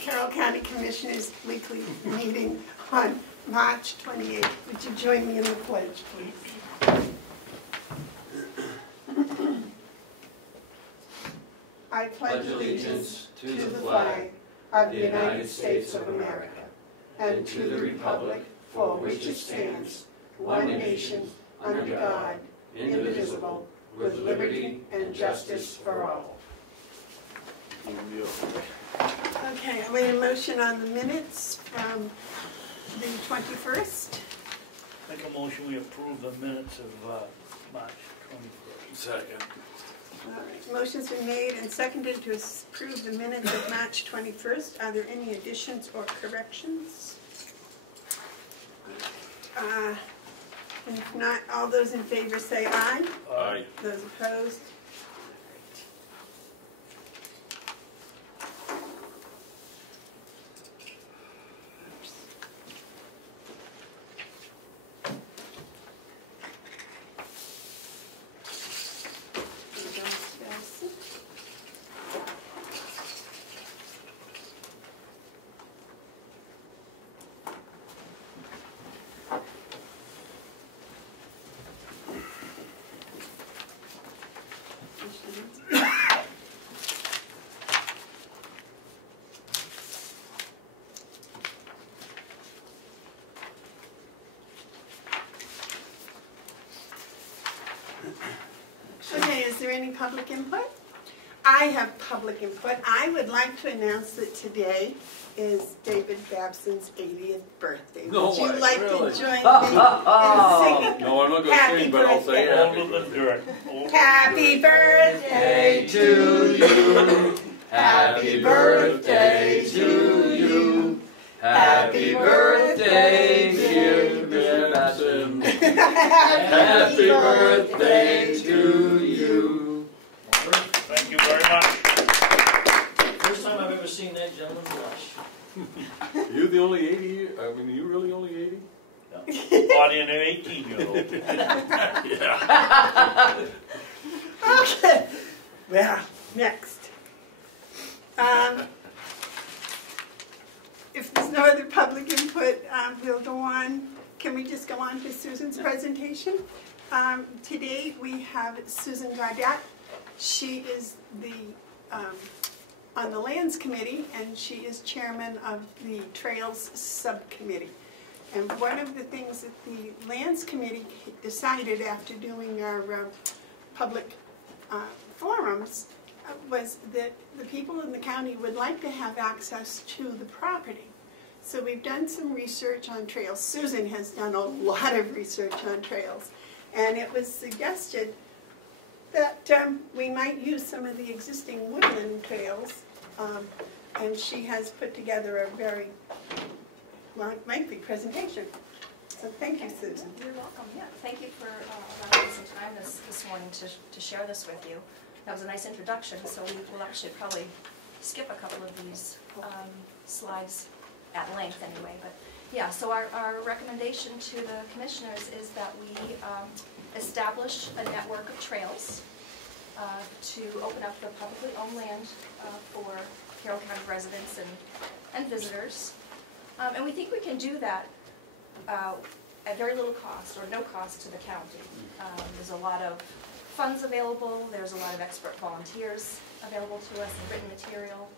Carroll County Commissioners weekly meeting on March 28th. Would you join me in the pledge, please? I pledge allegiance to the flag of the United States of America and to the republic for which it stands, one nation, under God, indivisible, with liberty and justice for all. Okay, I made a motion on the minutes from the 21st. Make a motion we approve the minutes of March 21st. Second. All right, motion's been made and seconded to approve the minutes of March 21st. Are there any additions or corrections? And if not, all those in favor say aye. Aye. Those opposed? Okay, is there any public input? I have public input. I would like to announce that today is David Babson's 80th birthday. No Would you way, like really? to join me in singing? No, I'm not going to Happy sing, but I'll say happy Older than dirt. Happy birthday to you. Happy birthday to you. Happy birthday, dear Mr. Babson. Happy birthday to you. Thank you very much. First time I've ever seen that gentleman blush. You the only 80? I mean, you really only 80? Body and an 18-year-old. Yeah. Okay. Well, next. If there's no other public input, we'll go on. Can we just go on to Susan's presentation? Today we have Susan Gaudet. She is the on the Lands Committee, and she is chairman of the Trails Subcommittee. And one of the things that the Lands Committee decided after doing our public forums was that the people in the county would like to have access to the property. So we've done some research on trails. Susan has done a lot of research on trails. And it was suggested that we might use some of the existing woodland trails. And she has put together a very lengthy presentation. So thank you, Susan. You're welcome. Yeah, thank you for allowing me some time this morning to share this with you. That was a nice introduction, so we will actually probably skip a couple of these slides at length anyway. But yeah, so our recommendation to the commissioners is that we establish a network of trails to open up the publicly owned land for Carroll County residents and visitors. And we think we can do that at very little cost or no cost to the county. There's a lot of funds available, there's a lot of expert volunteers available to us and written material.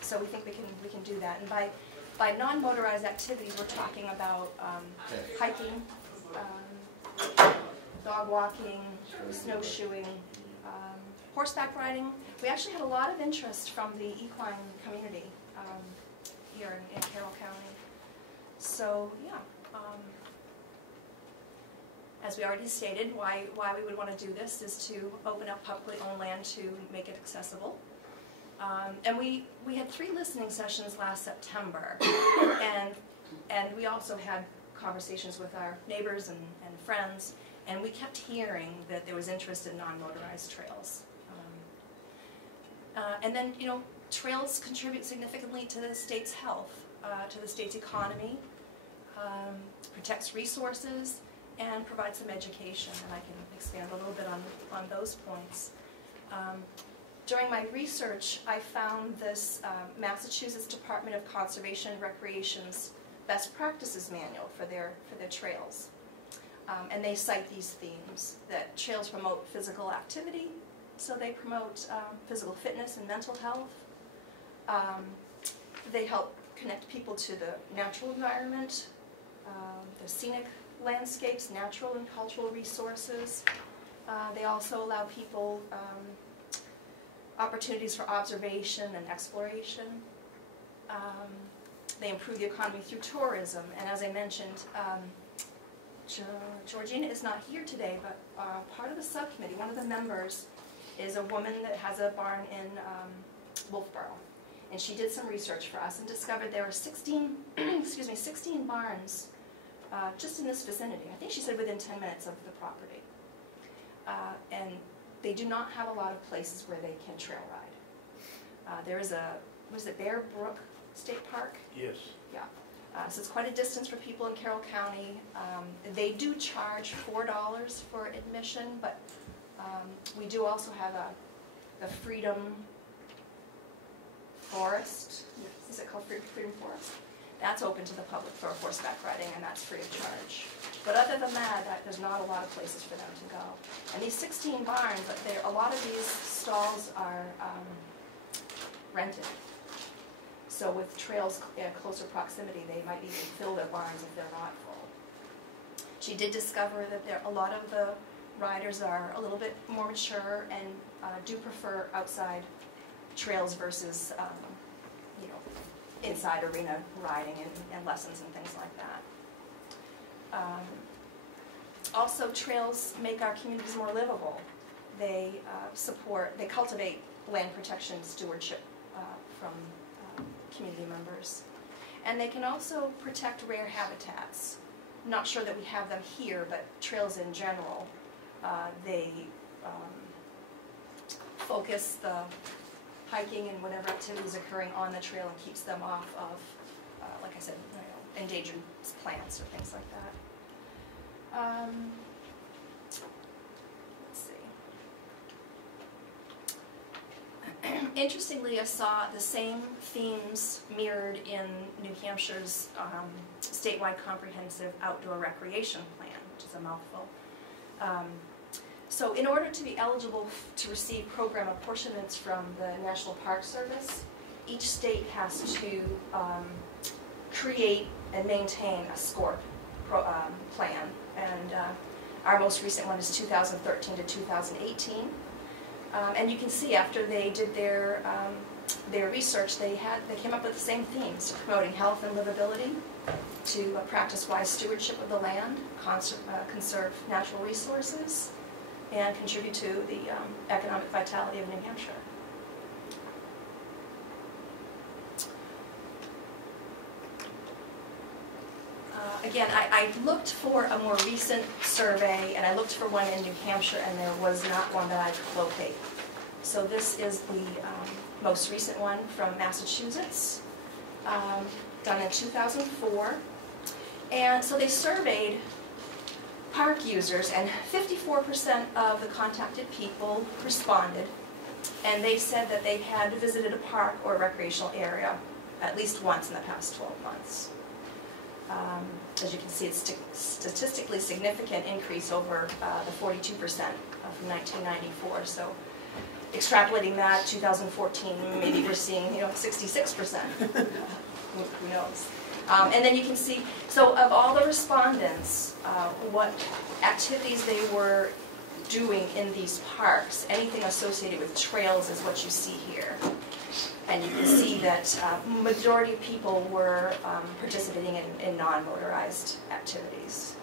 So we think we can do that. And by non-motorized activities, we're talking about hiking, dog walking, snowshoeing, horseback riding. We actually had a lot of interest from the equine community here in Carroll County. So yeah, as we already stated, why we would want to do this is to open up publicly owned land to make it accessible. And we had 3 listening sessions last September, and we also had conversations with our neighbors and friends, and we kept hearing that there was interest in non-motorized trails. And then, you know, trails contribute significantly to the state's health, to the state's economy, protects resources, and provides some education, and I can expand a little bit on those points. During my research, I found this Massachusetts Department of Conservation and Recreation's best practices manual for their trails. And they cite these themes, that trails promote physical activity, so they promote physical fitness and mental health. They help connect people to the natural environment, the scenic landscapes, natural and cultural resources. They also allow people opportunities for observation and exploration. They improve the economy through tourism, and as I mentioned, Georgina is not here today, but part of the subcommittee, one of the members, is a woman that has a barn in Wolfboro. And she did some research for us and discovered there were 16 barns just in this vicinity. I think she said within 10 minutes of the property. And they do not have a lot of places where they can trail ride. There is was it Bear Brook State Park? Yes. Yeah. So it's quite a distance for people in Carroll County. They do charge $4 for admission, but we do also have the Freedom Forest. Is it called Freedom Forest? That's open to the public for horseback riding, and that's free of charge. But other than that, there's not a lot of places for them to go. And these 16 barns, a lot of these stalls are rented. So with trails in closer proximity, they might even fill their barns if they're not full. She did discover that a lot of the riders are a little bit more mature and do prefer outside trails versus inside arena riding and lessons and things like that. Also, trails make our communities more livable. They they cultivate land protection stewardship from community members. And they can also protect rare habitats. I'm not sure that we have them here, but trails in general, they focus the hiking and whatever activity is occurring on the trail and keeps them off of, like I said, endangered plants or things like that. Let's see. Interestingly, I saw the same themes mirrored in New Hampshire's statewide comprehensive outdoor recreation plan, which is a mouthful. So in order to be eligible to receive program apportionments from the National Park Service, each state has to create and maintain a SCORP plan. And our most recent one is 2013 to 2018. And you can see after they did their research, they came up with the same themes: promoting health and livability, to practice wise stewardship of the land, conserve natural resources, and contribute to the economic vitality of New Hampshire. Again, I looked for a more recent survey, and I looked for one in New Hampshire, and there was not one that I could locate. So this is the most recent one from Massachusetts, done in 2004. And so they surveyed park users, and 54% of the contacted people responded, and they said that they had visited a park or a recreational area at least once in the past 12 months. As you can see, it's statistically significant increase over the 42% from 1994. So extrapolating that, 2014, maybe we're seeing 66%. Who knows? And then you can see, so of all the respondents, what activities they were doing in these parks, anything associated with trails is what you see here. And you can see that majority of people were participating in non-motorized activities.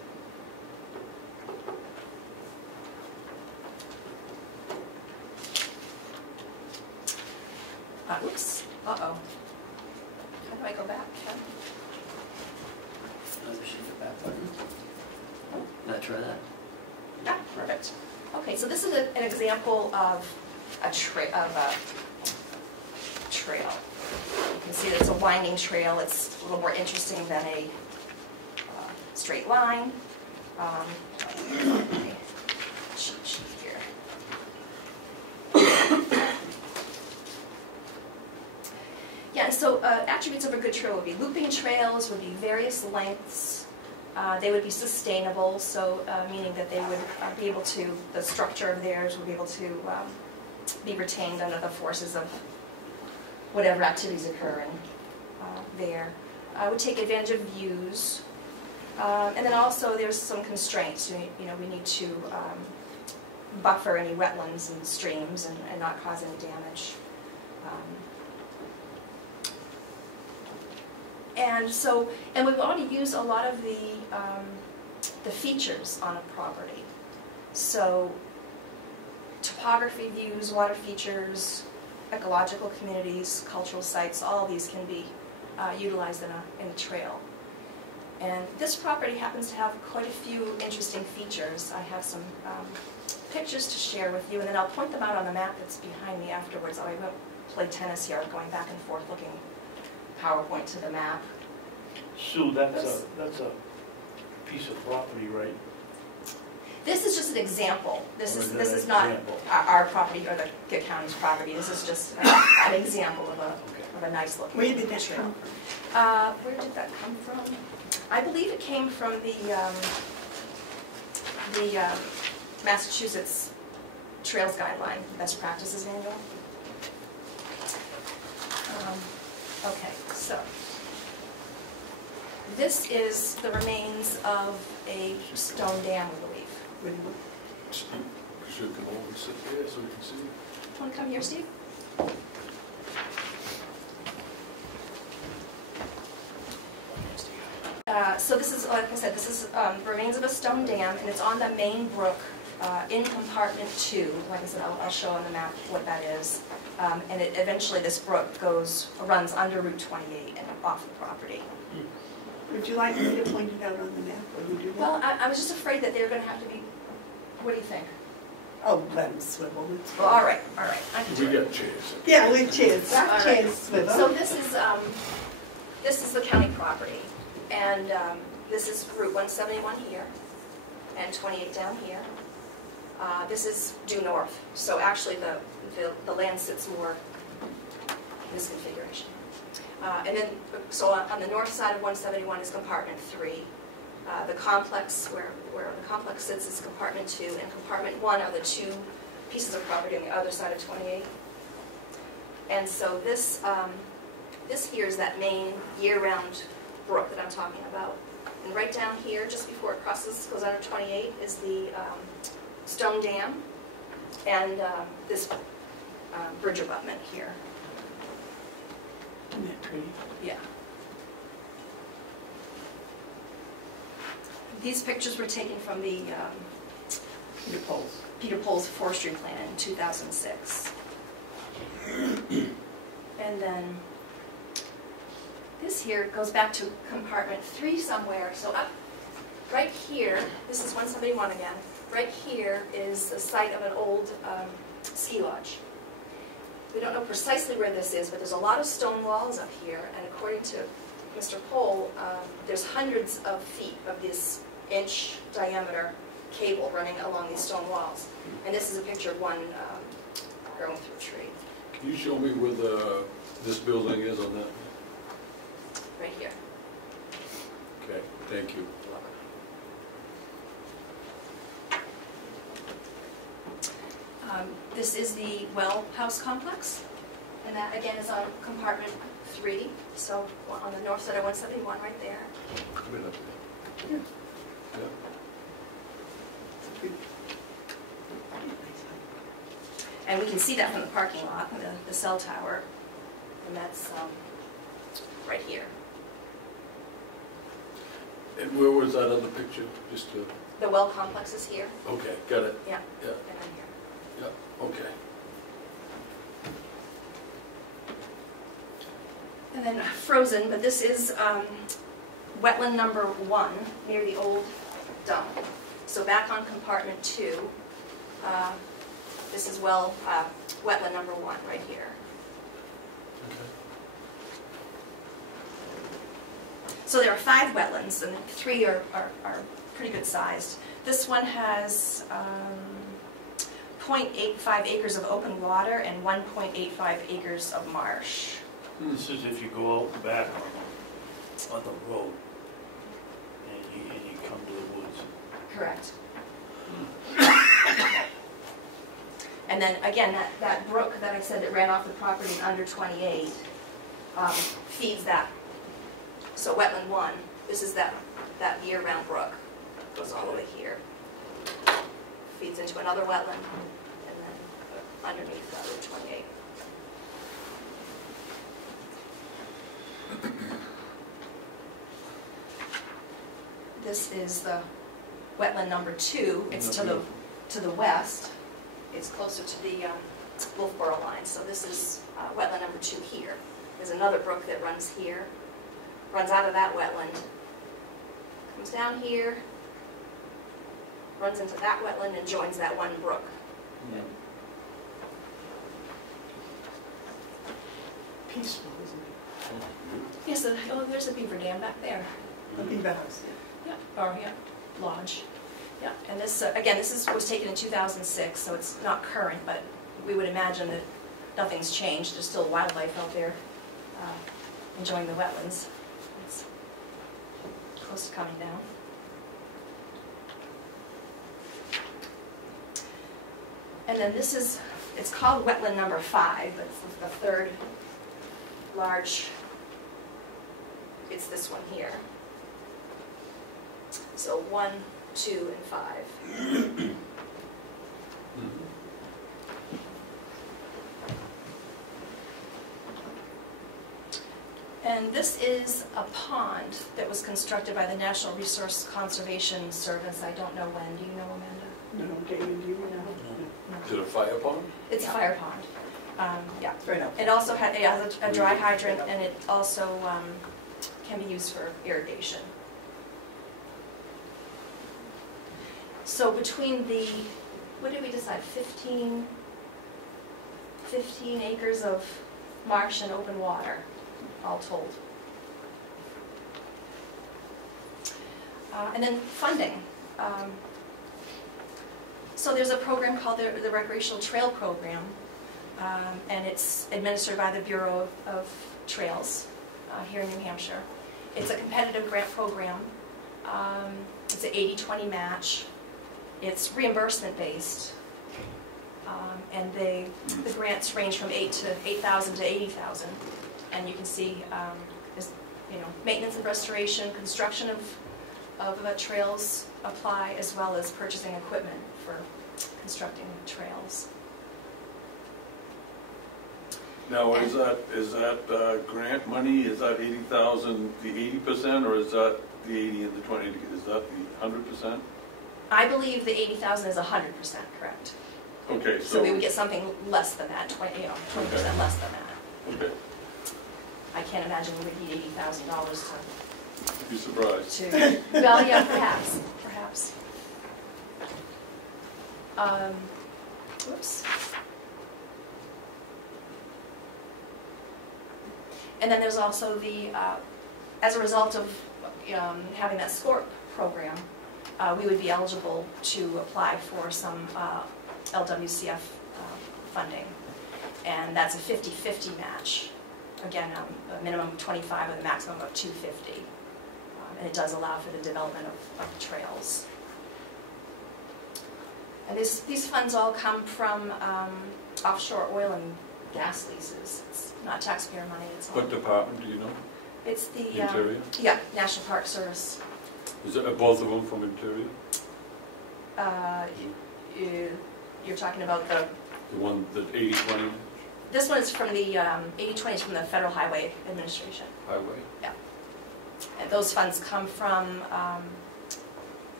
Oops. Uh-oh. How do I go back? Undershift the back button. Did I try that? Yeah, perfect. Okay, so this is an example of a trail. You can see that it's a winding trail. It's a little more interesting than a straight line. Cheat sheet here. so attributes of a good trail would be looping trails, would be various lengths. They would be sustainable, so meaning that they would be able to, the structure of theirs would be able to be retained under the forces of whatever activities occurring there. Would take advantage of views. And then also there's some constraints. You know, we need to buffer any wetlands and streams and not cause any damage. And we want to use a lot of the features on a property. So topography views, water features, ecological communities, cultural sites, all of these can be utilized in a trail. And this property happens to have quite a few interesting features. I have some pictures to share with you, and then I'll point them out on the map that's behind me afterwards. I won't play tennis here, going back and forth looking PowerPoint to the map. Sue, that's a piece of property, right? This is just an example. This Or is an not example? our property or the county's property. This is just an example of a nice looking Where did that trail. come from? Where did that come from? I believe it came from the Massachusetts Trails Guideline, Best Practices Manual. Okay, so this is the remains of a stone dam, we believe. You should come over and sit there so we can see. Want to come here, Steve? So this is, like I said, this is remains of a stone dam, and it's on the main brook in compartment 2. Like I said, I'll show on the map what that is. And eventually this brook runs under Route 28 and off the property. Would you like me to point it out on the map, or would you? Well, I was just afraid that they were going to have to be, what do you think? Oh, let them swivel. It's Well, all right, I can do We it. got chairs. Yeah, with chairs. All right. Chairs swivel. So this is the county property, and this is Route 171 here, and 28 down here. This is due north, so actually the land sits more in this configuration. And then, so on the north side of 171 is compartment 3. The complex, where the complex sits, is compartment 2, and compartment 1 are the two pieces of property on the other side of 28. And so this here is that main year-round brook that I'm talking about. And right down here, just before it goes under 28, is the stone dam and this bridge abutment here. Isn't that pretty? Yeah. These pictures were taken from the Peter Pohl's forestry plan in 2006. And then this here goes back to compartment 3 somewhere. So up right here, this is 171 again. Right here is the site of an old ski lodge. We don't know precisely where this is, but there's a lot of stone walls up here, and according to Mr. Pohl, there's hundreds of feet of this inch diameter cable running along these stone walls. And this is a picture of one growing through a tree. Can you show me where this building is on that? Right here. Okay, thank you. This is the well house complex, and that again is on compartment 3, so on the north side of 171 right there. Come in up there. Yeah. And we can see that from the parking lot, the cell tower, and that's right here. And where was that other picture? Just to... The well complex is here. Okay, got it. Yeah. Yeah. And then here. Yeah. Okay. And then frozen, but this is wetland number 1 near the old dump. So back on compartment 2, this is wetland number 1 right here. Okay. So there are 5 wetlands, and 3 are pretty good sized. This one has 0.85 acres of open water and 1.85 acres of marsh. This is if you go out back on the road and you come to the woods. Correct. And then again, that brook that I said that ran off the property under 28 feeds that. So wetland 1, this is that year-round brook, goes all the way here. Feeds into another wetland, and then underneath that Route 28. This is the wetland number 2. It's to the west. It's closer to the Wolfboro line. So this is wetland number 2 here. There's another brook that runs here, runs out of that wetland, comes down here, runs into that wetland and joins that one brook. Yeah. Peaceful, isn't Yes, there's a beaver dam back there. it? A beaver house. Yeah, or yeah, lodge. Yeah, and this again, was taken in 2006, so it's not current, but we would imagine that nothing's changed. There's still wildlife out there enjoying the wetlands. It's close to coming down. And then this is, it's called wetland number 5, but it's the third large, it's this one here. So 1, 2, and 5. And this is a pond that was constructed by the National Resource Conservation Service. I don't know when. Do you know, Amanda? No, David, do you know? No. Is it a fire pond? It's a fire pond. Yeah. Right up. It also has a dry hydrant, and it also can be used for irrigation. So between the, what did we decide, 15 acres of marsh and open water, all told. And then funding. So there's a program called the Recreational Trail Program, and it's administered by the Bureau of Trails here in New Hampshire. It's a competitive grant program. It's an 80-20 match. It's reimbursement based, and the grants range from $8,000 to $80,000, and you can see, maintenance and restoration, construction of trails apply, as well as purchasing equipment for constructing trails. Now, is that grant money, is that 80,000 the 80%, or is that the 80 and the 20? Is that the 100%? I believe the 80,000 is 100% correct. Okay, So we would get something less than that, 20% less than that. Okay, I can't imagine we would need $80,000 I'd be surprised. to. Well, yeah, perhaps. Whoops. And then there's also the, as a result of having that SCORP program, we would be eligible to apply for some LWCF funding. And that's a 50-50 match. Again, a minimum of 25 with a maximum of 250. And it does allow for the development of trails. And these funds all come from offshore oil and gas leases. It's not taxpayer money. It's all. What department, do you know? It's the Interior? Yeah, National Park Service. Is it both of them from Interior? You're talking about the. The one, the 80-20 This one is from the 80-20 is from the Federal Highway Administration. highway? Yeah. And those funds come from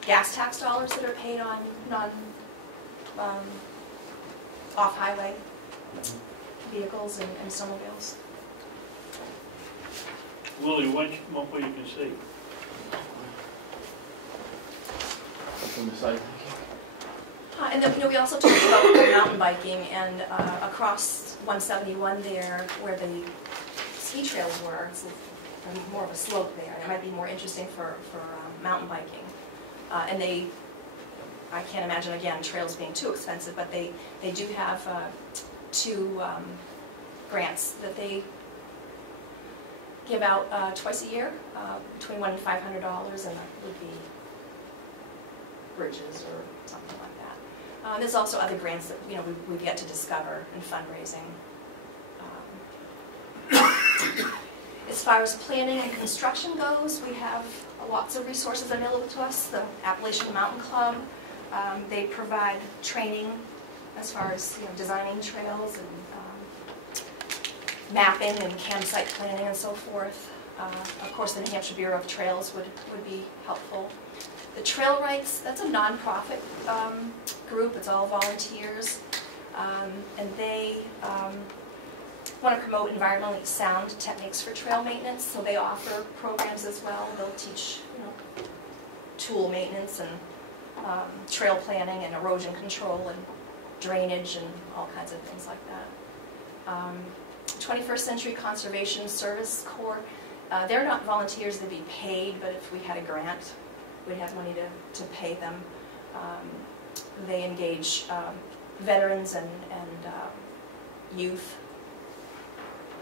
gas tax dollars that are paid on off-highway vehicles and snowmobiles. Willie, why don't you come up where you can see? From the side. And then, we also talked about mountain biking, and across 171 there, where the ski trails were, it's more of a slope there. It might be more interesting for mountain biking. And I can't imagine, again, trails being too expensive, but they do have 2 grants that they give out twice a year, between $100 and $500, and that would be bridges or something like that. There's also other grants that we've yet to discover in fundraising. As far as planning and construction goes, we have lots of resources available to us. The Appalachian Mountain Club, they provide training as far as designing trails and mapping and campsite planning and so forth. Of course, the New Hampshire Bureau of Trails would be helpful. The Trail Rights, that's a nonprofit group. It's all volunteers, and they want to promote environmentally sound techniques for trail maintenance. So they offer programs as well. They'll teach tool maintenance and trail planning and erosion control and drainage and all kinds of things like that. 21st Century Conservation Service Corps, they're not volunteers, they'd be paid, but if we had a grant, we'd have money to pay them. They engage veterans and youth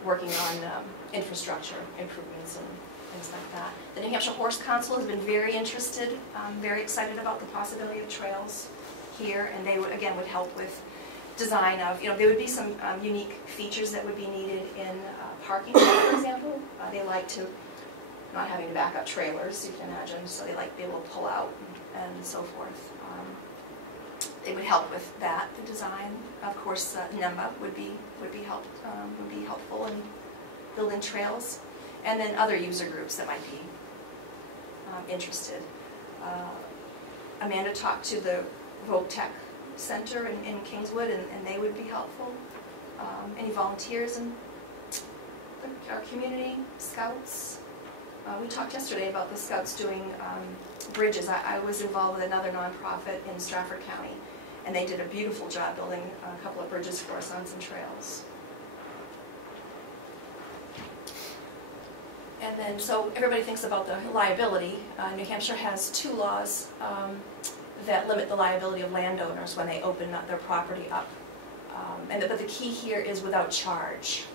working on infrastructure improvements and things like that. The New Hampshire Horse Council has been very interested, very excited about the possibility of trails here, and they would help with design of, there would be some unique features that would be needed in parking, for example. They like to not having to back up trailers, you can imagine, so they like to be able to pull out and so forth. They would help with that, the design. Of course, NEMA would be helpful in building trails, and then other user groups that might be interested. Amanda talked to the Voc Tech Center in Kingswood, and they would be helpful. Any volunteers in our community, Scouts. We talked yesterday about the Scouts doing bridges. I was involved with another nonprofit in Stratford County, and they did a beautiful job building a couple of bridges for us on some trails. And then, so everybody thinks about the liability. New Hampshire has two laws that limit the liability of landowners when they open their property up. But the key here is without charge.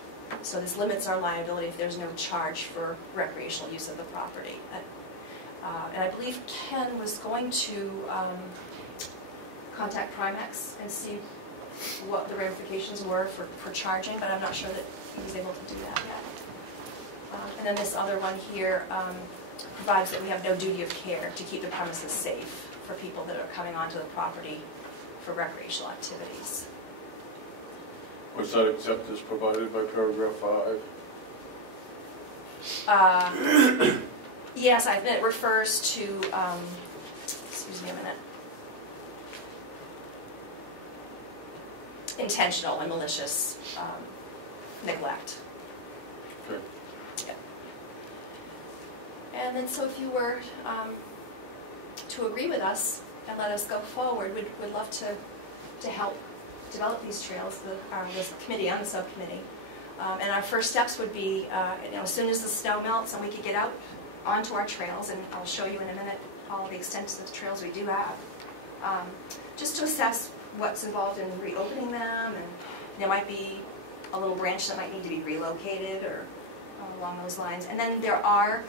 So this limits our liability if there's no charge for recreational use of the property. And I believe Ken was going to contact Primex and see what the ramifications were for charging, but I'm not sure that he was able to do that yet. And then this other one here provides that we have no duty of care to keep the premises safe for people that are coming onto the property for recreational activities. Was that except as provided by paragraph 5? Yes, it refers to, excuse me a minute, intentional and malicious neglect. Okay. Yeah. And then, so if you were to agree with us and let us go forward, we'd love to help develop these trails, this committee and the subcommittee. And our first steps would be, as soon as the snow melts and we could get out onto our trails, and I'll show you in a minute all the extent of the trails we do have, just to assess what's involved in reopening them, and there might be a little branch that might need to be relocated or along those lines. And then there are,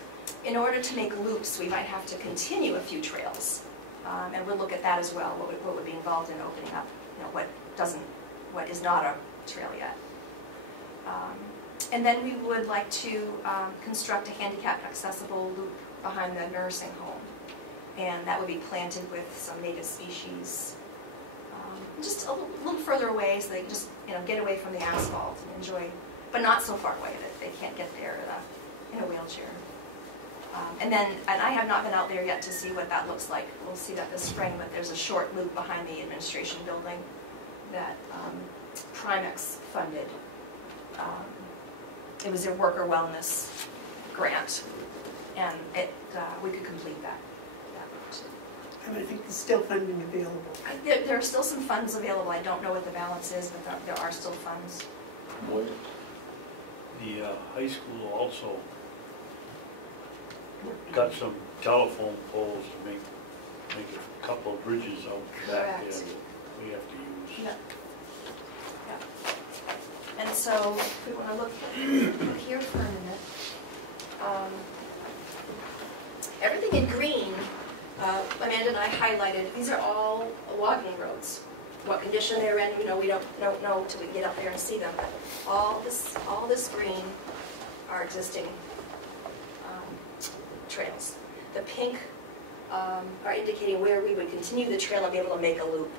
in order to make loops, we might have to continue a few trails, and we'll loop at that as well, what would be involved in opening up, what is not a trail yet. And then we would like to construct a handicapped accessible loop behind the nursing home, and that would be planted with some native species, just a little further away, so they can just get away from the asphalt and enjoy, but not so far away that they can't get there in a wheelchair. And I have not been out there yet to see what that looks like. We'll see that this spring, but there's a short loop behind the administration building that Primex funded. It was their worker wellness grant, and we could complete that route. And I think there's still funding available. There are still some funds available. I don't know what the balance is, but there are still funds. What? The high school also got some telephone poles to make a couple of bridges out back there that we have to use. Yeah. Yeah. And so if we want to look here for a minute, Everything in green, Amanda and I highlighted, these are all logging roads. What condition they're in, we don't know till we get up there and see them, but all this green are existing trails. The pink are indicating where we would continue the trail and be able to make a loop.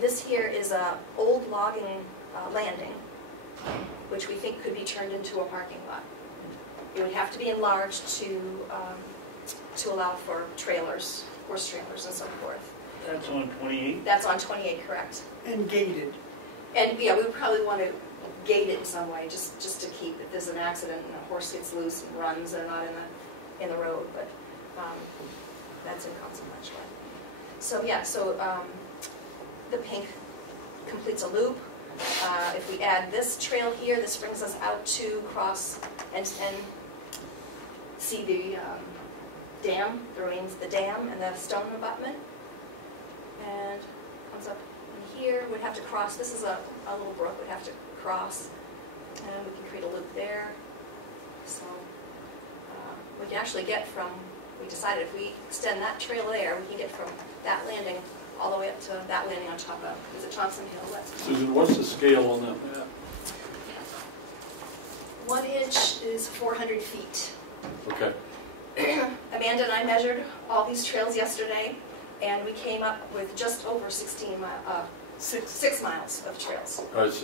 This here is an old logging landing, which we think could be turned into a parking lot. It would have to be enlarged to allow for trailers, horse trailers and so forth. That's on 28? That's on 28, correct. And gated. And yeah, we would probably want to gate it in some way, just to keep, if there's an accident and a horse gets loose and runs, they're not in the road, but that's inconsequential. So yeah, the pink completes a loop. If we add this trail here, this brings us out to cross and see the dam, the remains of the dam and the stone abutment. And comes up in here, we'd have to cross, this is a little brook, we'd have to cross, and we can create a loop there. So we can actually get from, we decided if we extend that trail there, we can get from that landing all the way up to that landing on top of, is it Thompson Hill? Susan, what's the scale on that map? 1 inch is 400 feet. Okay. Amanda and I measured all these trails yesterday, and we came up with just over 6 miles of trails.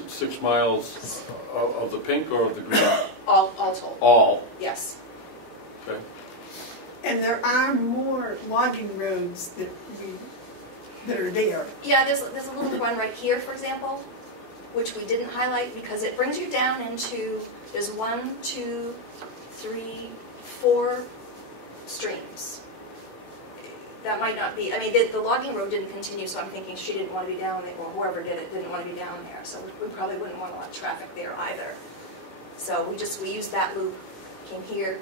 6 miles of the pink or of the green? All told. All? Yes. Okay. And there are more logging roads that are there. Yeah, there's a little one right here, for example, which we didn't highlight because it brings you down into, there's 1, 2, 3, 4 streams. That might not be, I mean, the logging road didn't continue, so I'm thinking she didn't want to be down there, or whoever did it didn't want to be down there, so we probably wouldn't want a lot of traffic there either. So we used that loop, came here,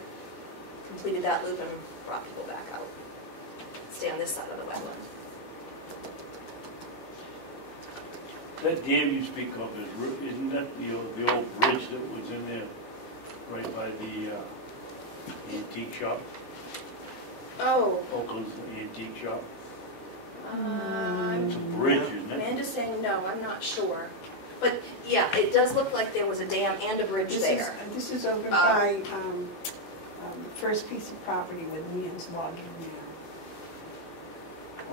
completed that loop, and brought people back out. Stay on this side of the wetland. That dam you speak of, isn't that the old bridge that was in there, right by the antique shop? Oh. Oakland's antique shop? It's It's a bridge, isn't it? Amanda's saying no, I'm not sure. But yeah, it does look like there was a dam and a bridge there. This is over by the first piece of property with Ian's logging now.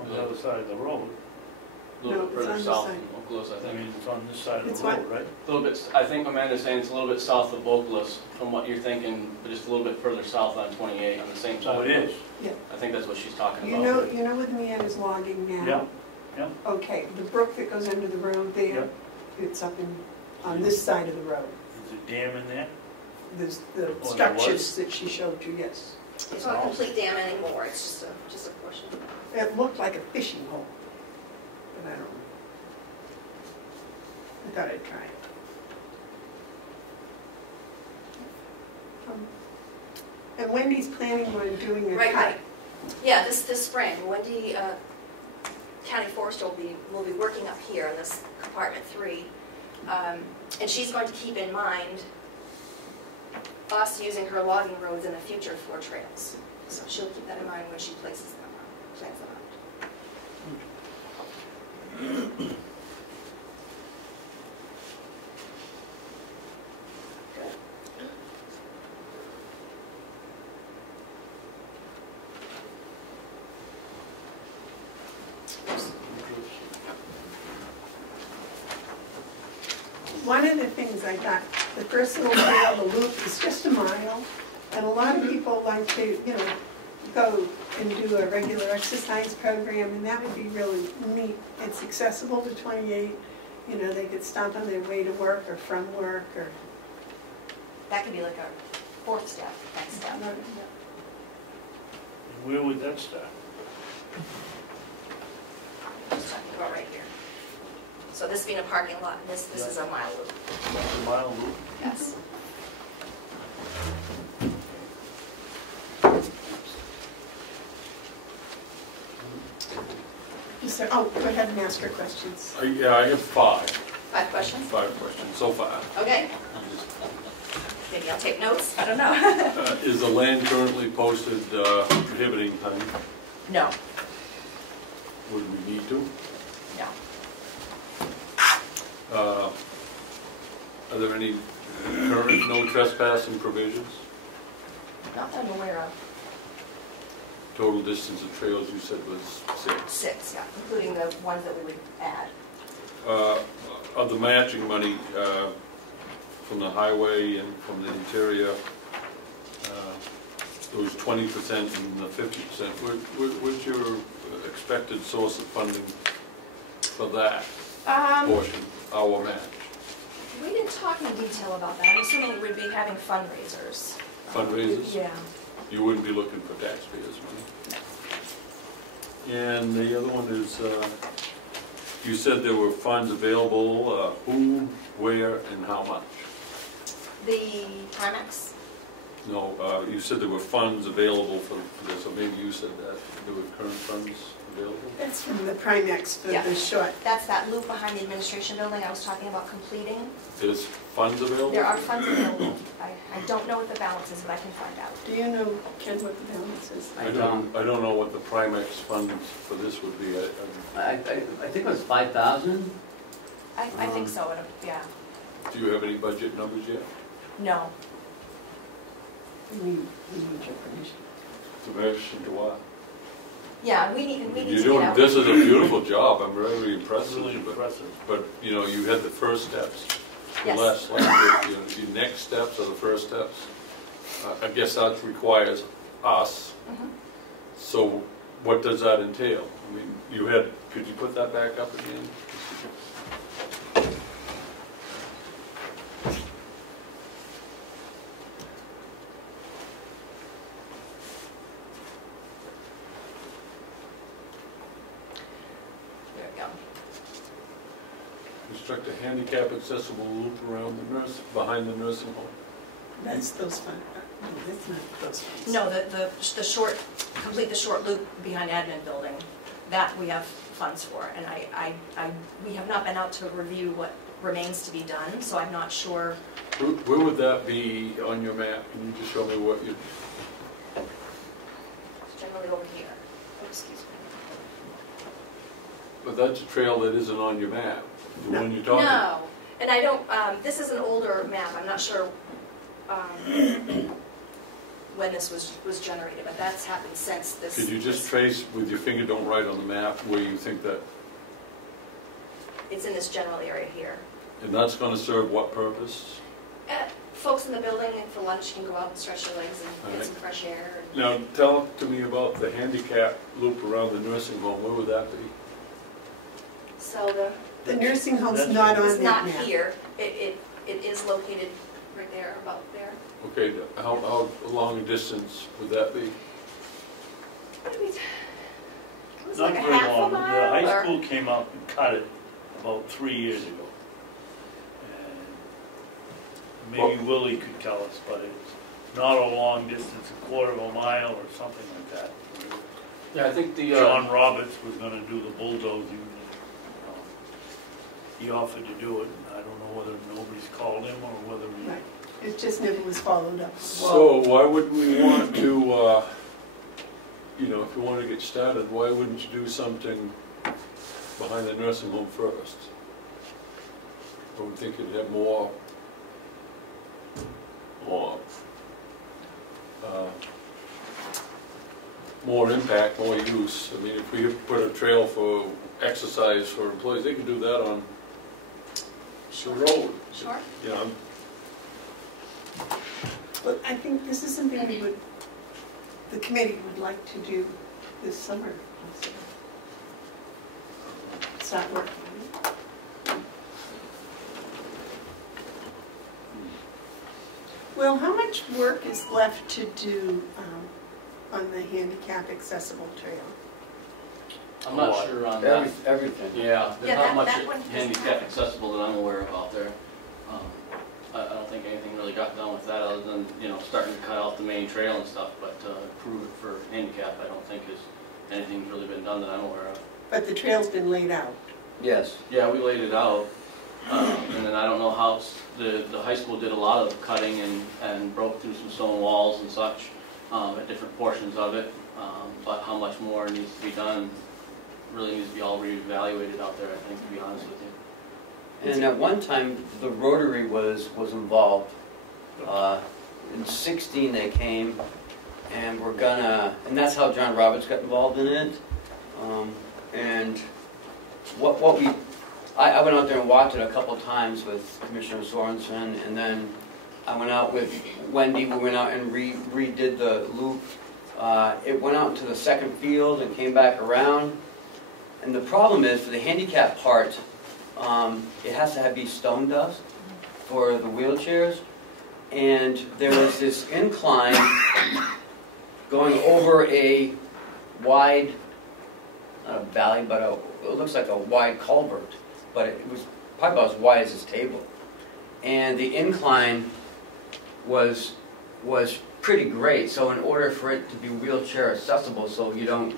On the other side of the road. A little No, bit it's further on south this of Oculus, I I think. mean, it's on this side of It's the road, what? right? A little bit, I think Amanda's saying it's a little bit south of Oculus from what you're thinking, but just a little bit further south on 28 on the same side. Oh, it is? Yeah. I think that's what she's talking You about. know with Miana's logging now? Yeah, yeah. Okay, the brook that goes under the road there, Yeah. it's up on this side of the road. There's a dam in there? There's the there structures was? that she showed you, yes. It's not a complete dam anymore, it's just a portion. It looked like a fishing hole, but I don't know. I thought I'd try it. And Wendy's planning on doing a Right. cut. Yeah, this spring, Wendy, County Forester will be working up here in this compartment 3. And she's going to keep in mind us using her logging roads in the future for trails. So she'll keep that in mind when she plans them out. Good. One of the things I got, the personal trail, the loop is just a mile, and a lot of people like to, go and do a regular exercise program, and that would be really neat. It's accessible to 28, they could stop on their way to work or from work or. That could be like our 4th step, next step. And where would that start? Just talking about right here. So this being a parking lot, and this is a mile loop. A mile loop? Yes. Go ahead and ask your questions. Yeah, I have 5. 5 questions? 5 questions so far. Okay. Maybe I'll take notes, I don't know. Is the land currently posted prohibiting hunting? No, Would we need to? no. Are there any current no trespassing provisions? Not that I'm aware of. Total distance of trails you said was 6. 6, yeah, including the ones that we would add. Of the matching money from the highway and from the interior, those 20% and the 50%, what's your expected source of funding for that portion, our match? We didn't talk in detail about that. I'm assuming we'd be having fundraisers. Fundraisers? Yeah. You wouldn't be looking for taxpayers' money? And the other one is, you said there were funds available, who, where, and how much? The Primex? No, you said there were funds available for this, or maybe you said that, there were current funds available? That's from the Primex for Yeah. the short. That's that loop behind the administration building I was talking about completing. There's funds available? There are funds available. I don't know what the balance is, but I can find out. Do you know, Ken, what the balance is? I don't know what the Primex funds for this would be. I think it was 5,000. I think so, yeah. Do you have any budget numbers yet? No. We need your permission. Permission to what? Yeah, we need to You're get doing, out. this is a beautiful job, I'm very impressed with Really you, impressive. but, you know, you had the first steps. The Yes. last slide, your next steps are the first steps. I guess that requires us. Mhm. So what does that entail? I mean, you had, could you put that back up again? There we go. Construct a handicap accessible loop around the behind the nursing home. That's those funds. No, that's not those funds. No, the short, complete the short loop behind admin building, that we have funds for. And we have not been out to review what remains to be done, so I'm not sure. Where would that be on your map? Can you just show me what you, It's generally over here. Oh, excuse me. but that's a trail that isn't on your map, the No. one you're talking about. No, and I don't, this is an older map, I'm not sure when this was generated, but that's happened since this. Could you just trace with your finger, don't write on the map, where you think that, It's in this general area here. and that's going to serve what purpose? Folks in the building for lunch can go out and stretch their legs and All get right. some fresh air. Now, tell to me about the handicap loop around the nursing home, where would that be? So The nursing home's That's- not on it's that not map. here, it is located right there, about there. Okay, how long a distance would that be? What do we, it was Not like a very half a long. The mile high or? school came up and cut it about 3 years ago. And maybe Willie could tell us, but it's not a long distance, a quarter of a mile or something like that. Yeah, I think the, John Roberts was gonna do the bulldozing. And, he offered to do it, and I don't know whether nobody's called him or whether he... Right. It just never was followed up. So why wouldn't we want to, you know, if you want to get started, why wouldn't you do something behind the nursing home first? I would think you'd have more impact, more use. I mean, if we put a trail for exercise for employees, they can do that on the road. Sure. You know, But I think this is something the committee would like to do this summer. Also. Start working on it. Well, how much work is left to do on the handicap accessible trail? I'm not sure on that. Everything. Yeah, there's Yeah, not that much one has handicap not. accessible that I'm aware of out there. I don't think anything really got done with that other than, you know, starting to cut off the main trail and stuff, but improve it for handicap, I don't think anything's really been done that I'm aware of. But the trail's been laid out. Yes. Yeah, we laid it out. And then I don't know how, the high school did a lot of cutting and broke through some stone walls and such at different portions of it. But how much more needs to be done really needs to be all reevaluated out there, I think, to be honest with you. And at one time, the Rotary was involved. In 16 they came, and and that's how John Roberts got involved in it. And I went out there and watched it a couple times with Commissioner Sorensen, and then I went out with Wendy. We went out and redid the loop. It went out into the second field and came back around. And the problem is, for the handicap part, it has to be stone dust for the wheelchairs. And there was this incline going over a wide, not a valley, but it looks like a wide culvert. But it was probably about as wide as this table. And the incline was pretty great. So in order for it to be wheelchair accessible, so you don't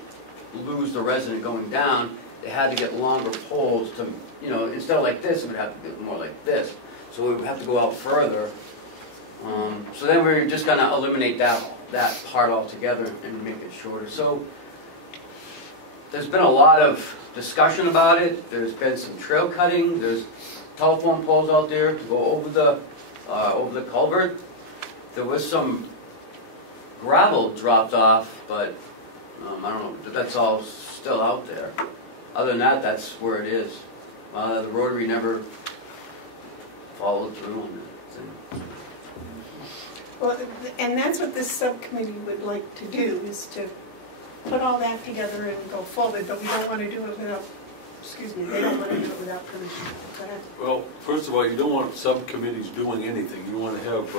lose the resident going down, they had to get longer poles to, instead of like this, it would have to be more like this. So we would have to go out further. So then we were just going to eliminate that part altogether and make it shorter. So there's been a lot of discussion about it. There's been some trail cutting. There's telephone poles out there to go over the culvert. There was some gravel dropped off, but I don't know. That's all still out there. Other than that, that's where it is. The Rotary never followed through on it. Well, and that's what this subcommittee would like to do, is to put all that together and go forward, but we don't want to do it without, they don't want to do it without permission. Go ahead. Well, first of all, you don't want subcommittees doing anything. You want to have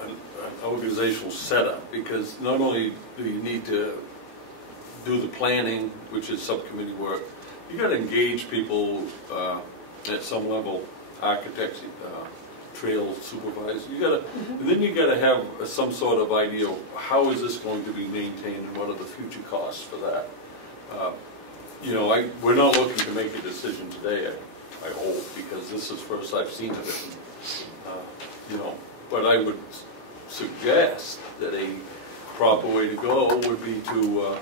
an organizational setup, because not only do you need to do the planning, which is subcommittee work, you got to engage people at some level, architects, trail supervisors. You got to, and then you got to have some sort of idea of how is this going to be maintained and what are the future costs for that. We're not looking to make a decision today, I hope, because this is first I've seen of it. But I would suggest that a proper way to go would be to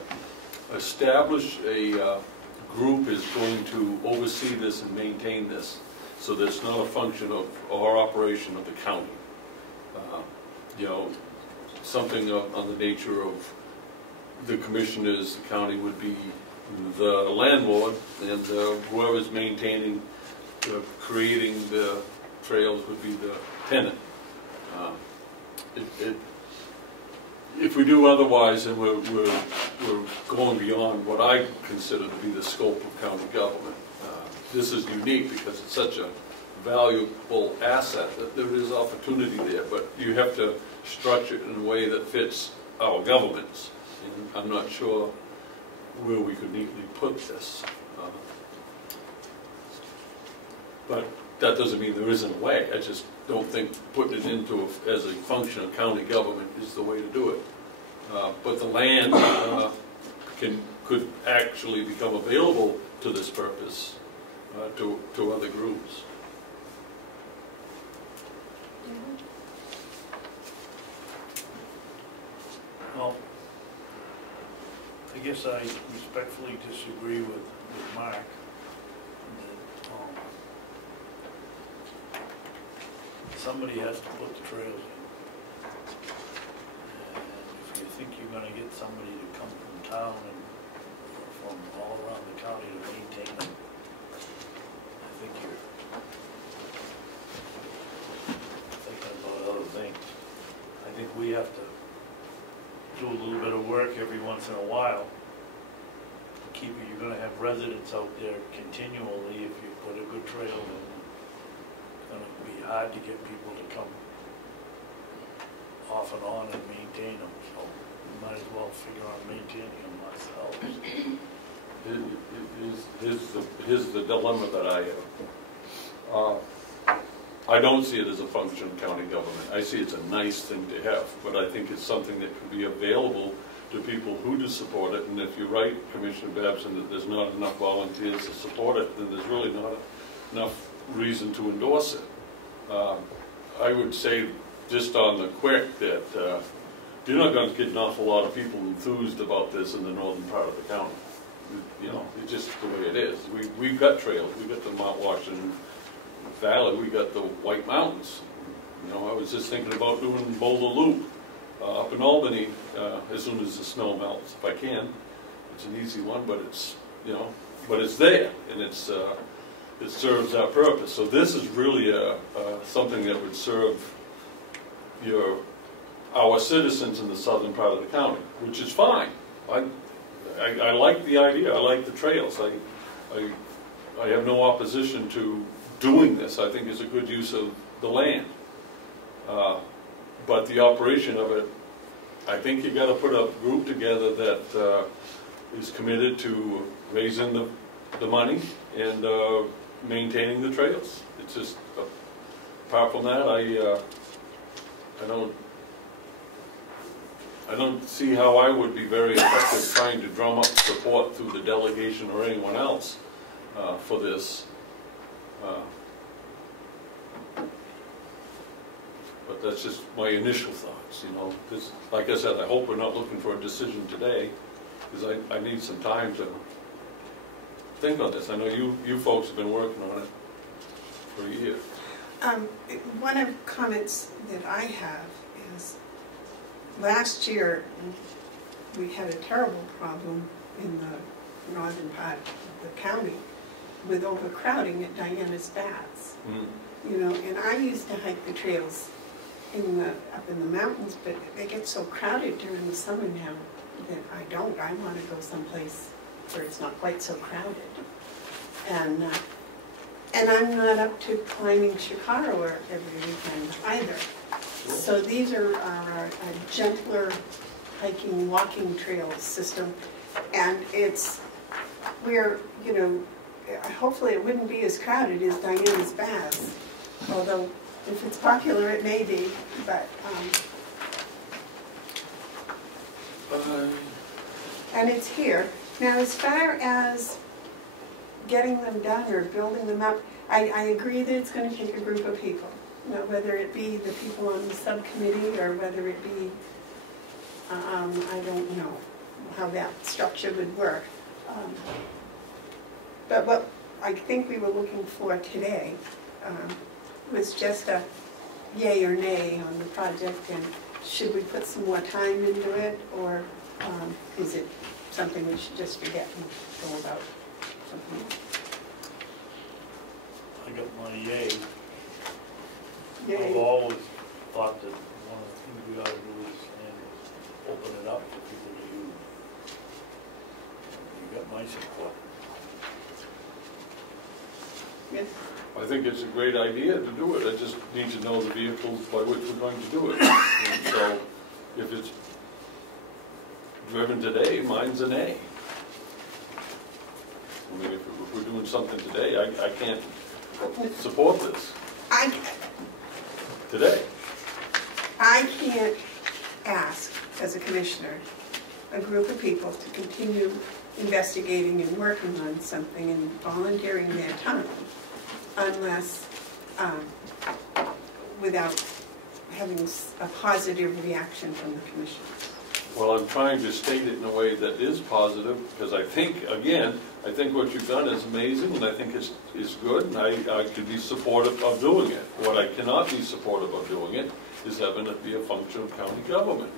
establish a group is going to oversee this and maintain this, so that it's not a function of our operation of the county. Something on the nature of the commissioners, the county would be the landlord, and whoever's maintaining, creating the trails would be the tenant. If we do otherwise, then we're going beyond what I consider to be the scope of county government. This is unique because it's such a valuable asset that there is opportunity there, but you have to structure it in a way that fits our governments. And I'm not sure where we could neatly put this. But that doesn't mean there isn't a way. I just don't think putting it into as a function of county government is the way to do it. But the land could actually become available to this purpose to other groups. Well, I guess I respectfully disagree with Mark. Somebody has to put the trails in. And if you think you're going to get somebody to come from town and from all around the county to maintain them, I think you're thinking about other things. I think we have to do a little bit of work every once in a while to keep it. You're going to have residents out there continually if you put a good trail in. It's going to be hard to get people to come off and on and maintain them, so we might as well figure on maintaining them ourselves. Here's the dilemma that I have. I don't see it as a function of county government. I see it's a nice thing to have, but I think it's something that could be available to people who do support it. And if you're right, Commissioner Babson, that there's not enough volunteers to support it, then there's really enough reason to endorse it. I would say, just on the quick, that you're not going to get an awful lot of people enthused about this in the northern part of the county. You know, it's just the way it is. We've got trails. We've got the Mount Washington Valley. We've got the White Mountains. You know, I was just thinking about doing Boulder Loop up in Albany as soon as the snow melts, if I can. It's an easy one, but it's, you know, but it's there, and it's it serves that purpose. So this is really something that would serve our citizens in the southern part of the county, which is fine. I like the idea. I like the trails. I have no opposition to doing this. I think it's a good use of the land. But the operation of it, I think you got to put a group together that is committed to raising the money and maintaining the trails. It's just, apart from that, I don't see how I would be very effective trying to drum up support through the delegation or anyone else for this. But that's just my initial thoughts, you know. This, like I said, I hope we're not looking for a decision today, because I need some time to think on this. I know you folks have been working on it for a year. One of the comments that I have is, last year we had a terrible problem in the northern part of the county with overcrowding at Diana's Baths. You know, and I used to hike the trails up in the mountains, but they get so crowded during the summer now that I don't. I want to go someplace where it's not quite so crowded. And I'm not up to climbing Chicago every weekend either. So these are a gentler hiking, walking trail system, and we're, you know, hopefully it wouldn't be as crowded as Diana's Baths, although if it's popular it may be, but and it's here. Now, as far as getting them done or building them up, I agree that it's going to take a group of people. You know, whether it be the people on the subcommittee or whether it be, I don't know how that structure would work. But what I think we were looking for today was just a yay or nay on the project, and should we put some more time into it, or is it something we should just forget and go about something else? I got my yay. Yay. I've always thought that one of the things we ought to do is open it up for people to use. You got my support. Yes. I think it's a great idea to do it. I just need to know the vehicles by which we're going to do it. And so if it's driven today, mine's an A. I mean, if we're doing something today, I can't support this today. I can't ask, as a commissioner, a group of people to continue investigating and working on something and volunteering their time unless, without having a positive reaction from the commission. Well, I'm trying to state it in a way that is positive, because I think, again, I think what you've done is amazing, and I think it's good, and I could be supportive of doing it. What I cannot be supportive of doing it is having it be a function of county government.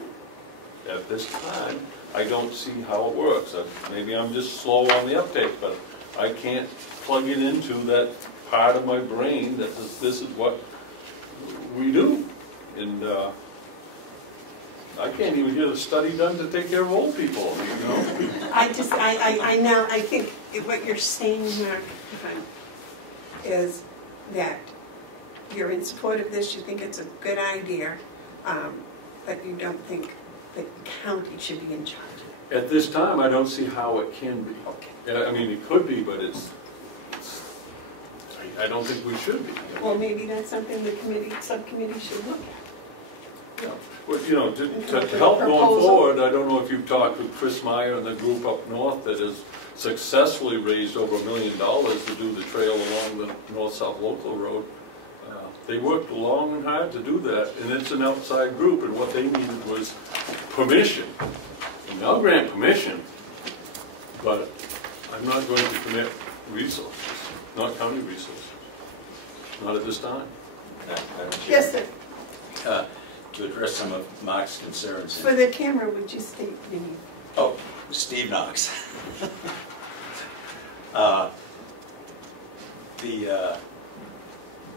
At this time, I don't see how it works. Maybe I'm just slow on the uptake, but I can't plug it into that part of my brain that this is what we do. And I can't even get a study done to take care of old people, you know? I think what you're saying, Mark, is that you're in support of this, you think it's a good idea, but you don't think the county should be in charge. At this time, I don't see how it can be. Okay. I mean, it could be, but I don't think we should be. Well, maybe that's something the subcommittee should look at. Yeah. Well, you know, to help going forward, I don't know if you've talked with Chris Meyer and the group up north that is successfully raised over $1 million to do the trail along the north-south local road. They worked long and hard to do that, and it's an outside group, and what they needed was permission. And I'll grant permission, but I'm not going to commit resources, not county resources, not at this time. Madam Chair, Yes, sir. to address some of Mark's concerns. For the camera, would you state your name? Oh, Steve Knox.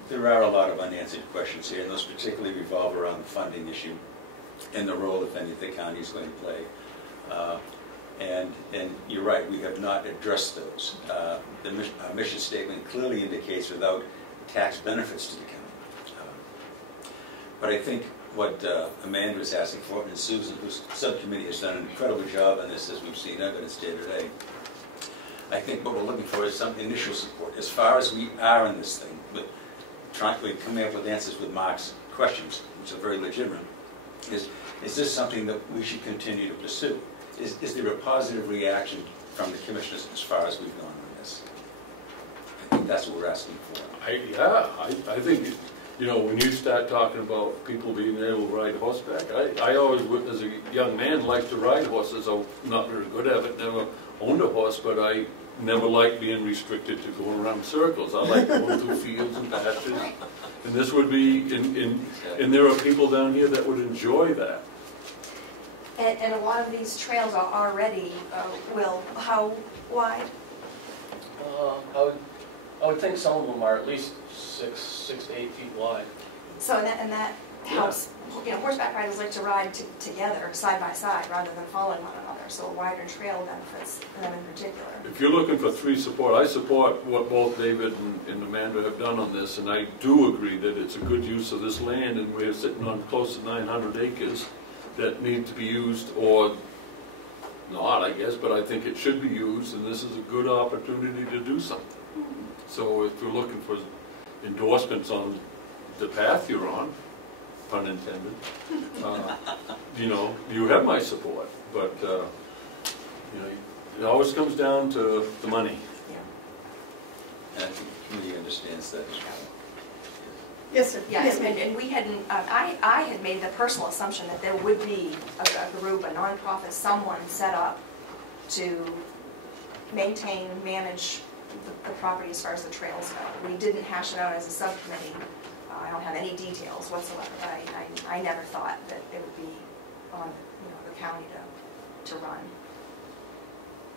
There are a lot of unanswered questions here, and those particularly revolve around the funding issue and the role, if any, the county is going to play. And you're right, we have not addressed those. Our mission statement clearly indicates without tax benefits to the county. But I think what Amanda was asking for, and Susan, whose subcommittee has done an incredible job on this, as we've seen evidence day today, I think what we're looking for is some initial support. As far as we are in this thing, but trying to come up with answers with Mark's questions, which are very legitimate, is this something that we should continue to pursue? Is there a positive reaction from the commissioners as far as we've gone on this? I think that's what we're asking for. I think, you know, when you start talking about people being able to ride horseback, I always, as a young man, liked to ride horses. I'm not very good at it, never owned a horse, but I never liked being restricted to going around circles. I like going through fields and pastures. And this would be, and there are people down here that would enjoy that. And a lot of these trails are already, Will, how wide? I would think some of them are at least 6 to 8 feet wide. So, and that helps, you know, horseback riders like to ride together, side by side, rather than following one another, so a wider trail benefits them in particular. If you're looking for three support, I support what both David and Amanda have done on this, and I do agree that it's a good use of this land, and we're sitting on close to 900 acres that need to be used, or not, I guess, but I think it should be used, and this is a good opportunity to do something. So if you're looking for endorsements on the path you're on, pun intended, you know, you have my support, but you know, it always comes down to the money. Yeah. And I think the committee understands that as well. Yes, sir. Yeah, Yes, and we hadn't, I had made the personal assumption that there would be a group, a nonprofit, someone set up to maintain, manage the property as far as the trails go. We didn't hash it out as a subcommittee. I don't have any details whatsoever, but I never thought that it would be on, you know, the county to run.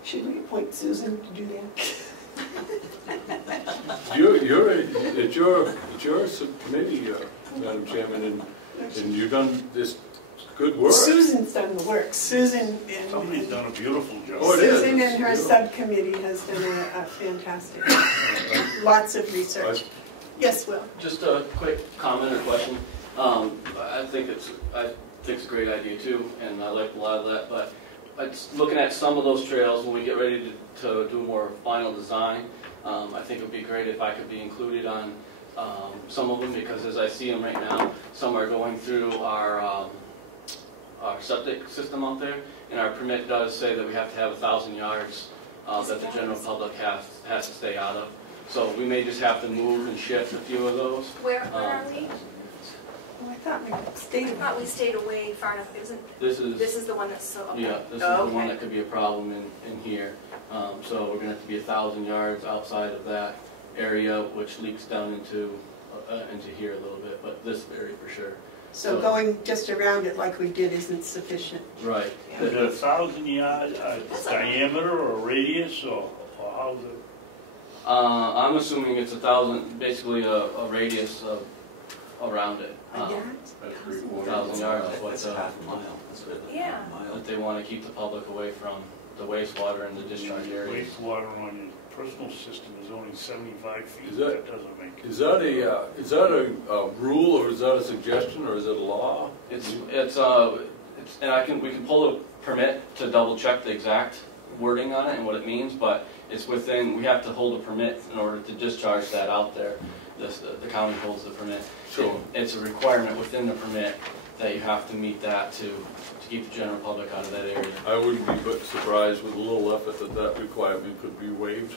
Should we appoint Susan to do that? It's your subcommittee, Madam Chairman, and you've done this good work. Susan's done the work. Susan Somebody's done a beautiful job. Oh, it is. Susan and her It's subcommittee has done a fantastic job. Lots of research. Yes, Will. Just a quick comment or question. I think it's a great idea too, and I like a lot of that. But looking at some of those trails when we get ready to do more final design, I think it would be great if I could be included on some of them, because as I see them right now, some are going through our septic system out there, and our permit does say that we have to have 1,000 yards that the general public has to stay out of. So we may just have to move and shift a few of those. Where are we? Oh, I thought we stayed. I thought we stayed away far enough. This This is the one that's so. Okay. Yeah, this is Oh, the one okay. that could be a problem in here. So we're gonna have to be 1,000 yards outside of that area, which leaks down into here a little bit, but this area for sure. So going just around it like we did isn't sufficient. Right. Is it 1,000 yard diameter or radius, or how's it? I'm assuming it's 1,000, basically a radius of around it. A yard? 1,000 yards is what That's half a mile. That's what Yeah. a mile. that they want to keep the public away from the wastewater and the discharge areas. Wastewater on your personal system is only 75 feet. Is that- doesn't make. Is that a rule, or is that a suggestion, or is it a law? It's and we can pull a permit to double check the exact wording on it and what it means, but it's within, we have to hold a permit in order to discharge that out there. The county holds the permit. Sure. It's a requirement within the permit that you have to meet that to keep the general public out of that area. I wouldn't be but surprised with a little effort that that requirement could be waived.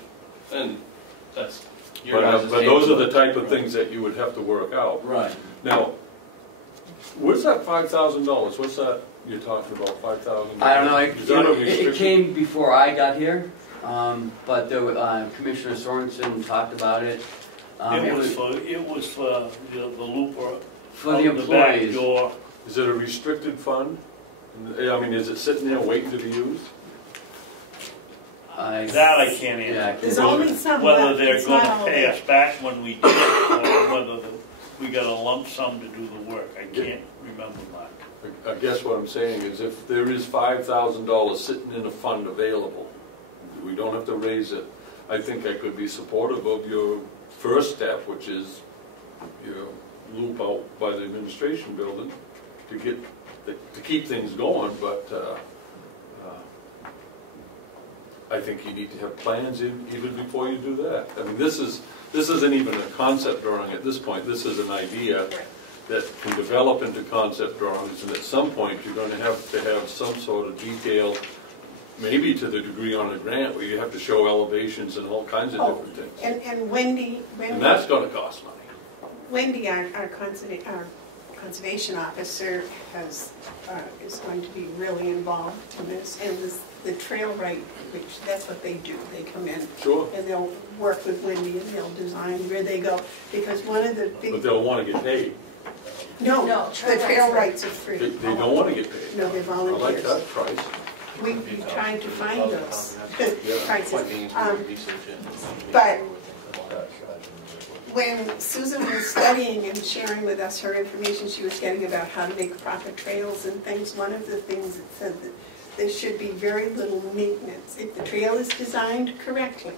And that's your guys' But those are the table. type of things that you would have to work out. Right. Now, where's that $5,000? What's that you're talking about, $5,000? I don't know, Is that a it restriction? came before I got here, but Commissioner Sorensen talked about it. It was for the loop or For the out the back employees. door. Is it a restricted fund? I mean, is it sitting there waiting to be used? That I can't answer. Yeah, There's only some Whether left. they're It's not gonna all pay there. us back when we do it, or whether we got a lump sum to do the work. I can't remember, Mark. I guess what I'm saying is if there is $5,000 sitting in a fund available, we don't have to raise it. I think I could be supportive of your first step, which is your loop out by the administration building to keep things going, but I think you need to have plans even before you do that. I mean, this isn't even a concept drawing at this point. This is an idea that can develop into concept drawings, and at some point you're going to have some sort of detail, maybe to the degree on a grant where you have to show elevations and all kinds of different things. And Wendy, And that's going to cost money. Wendy, our conservation officer, is going to be really involved in this, and the trail right, which that's what they do. They come in Sure. and they'll work with Wendy and they'll design where they go, because one of the big But they'll want to get paid. no, No, the trail rights are free. They don't want to get paid. No, they're I like volunteers. that price. We've tried to find those prices. But But when Susan was studying and sharing with us her information she was getting about how to make proper trails and things, one of the things it said that there should be very little maintenance. If the trail is designed correctly,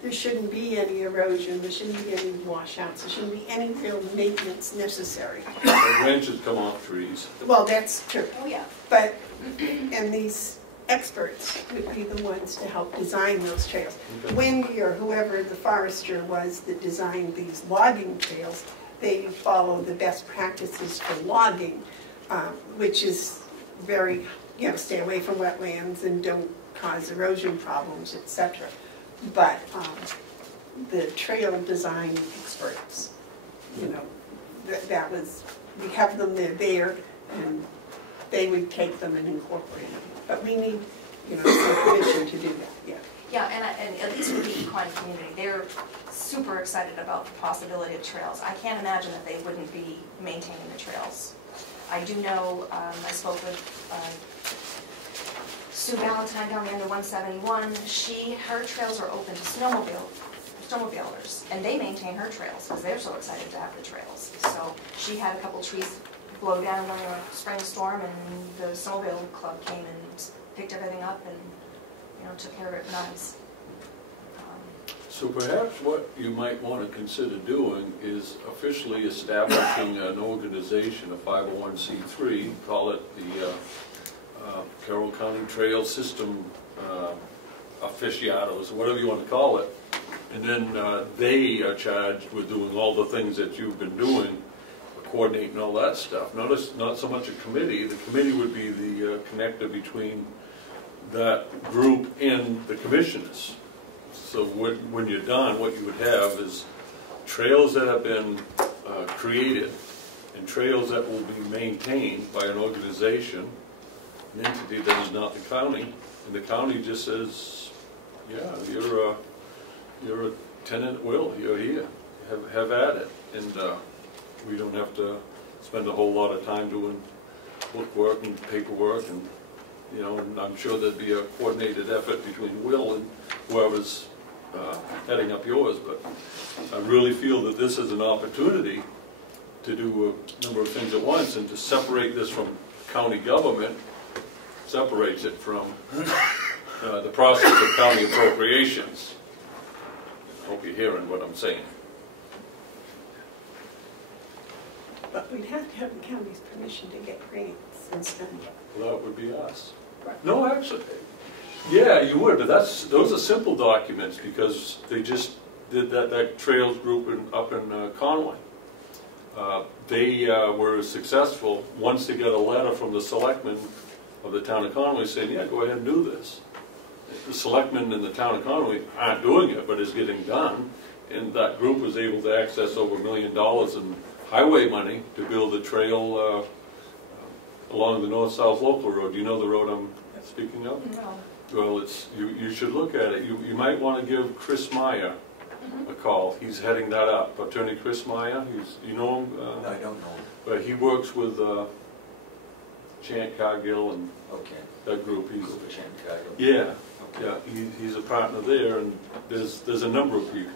there shouldn't be any erosion, there shouldn't be any washouts, there shouldn't be any real maintenance necessary. The branches come off trees. Well, that's true. Oh, yeah. But, and these experts would be the ones to help design those trails. Okay. Wendy or whoever the forester was that designed these logging trails, they follow the best practices for logging, which is very, stay away from wetlands and don't cause erosion problems, etc. But the trail design experts, that was, we have them, they're there, and they would take them and incorporate them. But we need, some permission to do that, yeah. Yeah, and at least with the equine community, they're super excited about the possibility of trails. I can't imagine that they wouldn't be maintaining the trails. I do know, I spoke with Sue Valentine down there under 171. Her trails are open to snowmobilers, and they maintain her trails because they're so excited to have the trails. So she had a couple trees blow down during a spring storm, and the snowmobile club came and picked everything up and took care of it nice. So perhaps what you might want to consider doing is officially establishing an organization, a 501c3, call it the Carroll County Trail System Aficionados, whatever you want to call it. And then they are charged with doing all the things that you've been doing, coordinating all that stuff. Notice not so much a committee. The committee would be the connector between that group and the commissioners. So when you're done, what you would have is trails that have been created and trails that will be maintained by an organization, an entity that is not the county, and the county just says, yeah, you're a tenant at will, you're here, have at it. And we don't have to spend a whole lot of time doing bookwork and paperwork, and and I'm sure there'd be a coordinated effort between Will and whoever's heading up yours, but I really feel that this is an opportunity to do a number of things at once, and to separate this from county government separates it from the process of county appropriations. I hope you're hearing what I'm saying. But we'd have to have the county's permission to get grants and stuff. Well, that would be us. No, actually, yeah, you would, but those are simple documents because they just did that trails group up in Conway. They were successful once they got a letter from the selectmen of the town of Conway saying, yeah, go ahead and do this. The selectmen in the town of Conway aren't doing it, but it's getting done. And that group was able to access over $1 million in highway money to build a trail along the north-south local road. Do you know the road I'm speaking of? No. Well, it's, you should look at it. You might want to give Chris Meyer a call. He's heading that up. Attorney Chris Meyer, you know him? I don't know. But he works with Chant Cargill and Okay. that group. Yeah. Yeah, he's a partner there, and there's a number of people.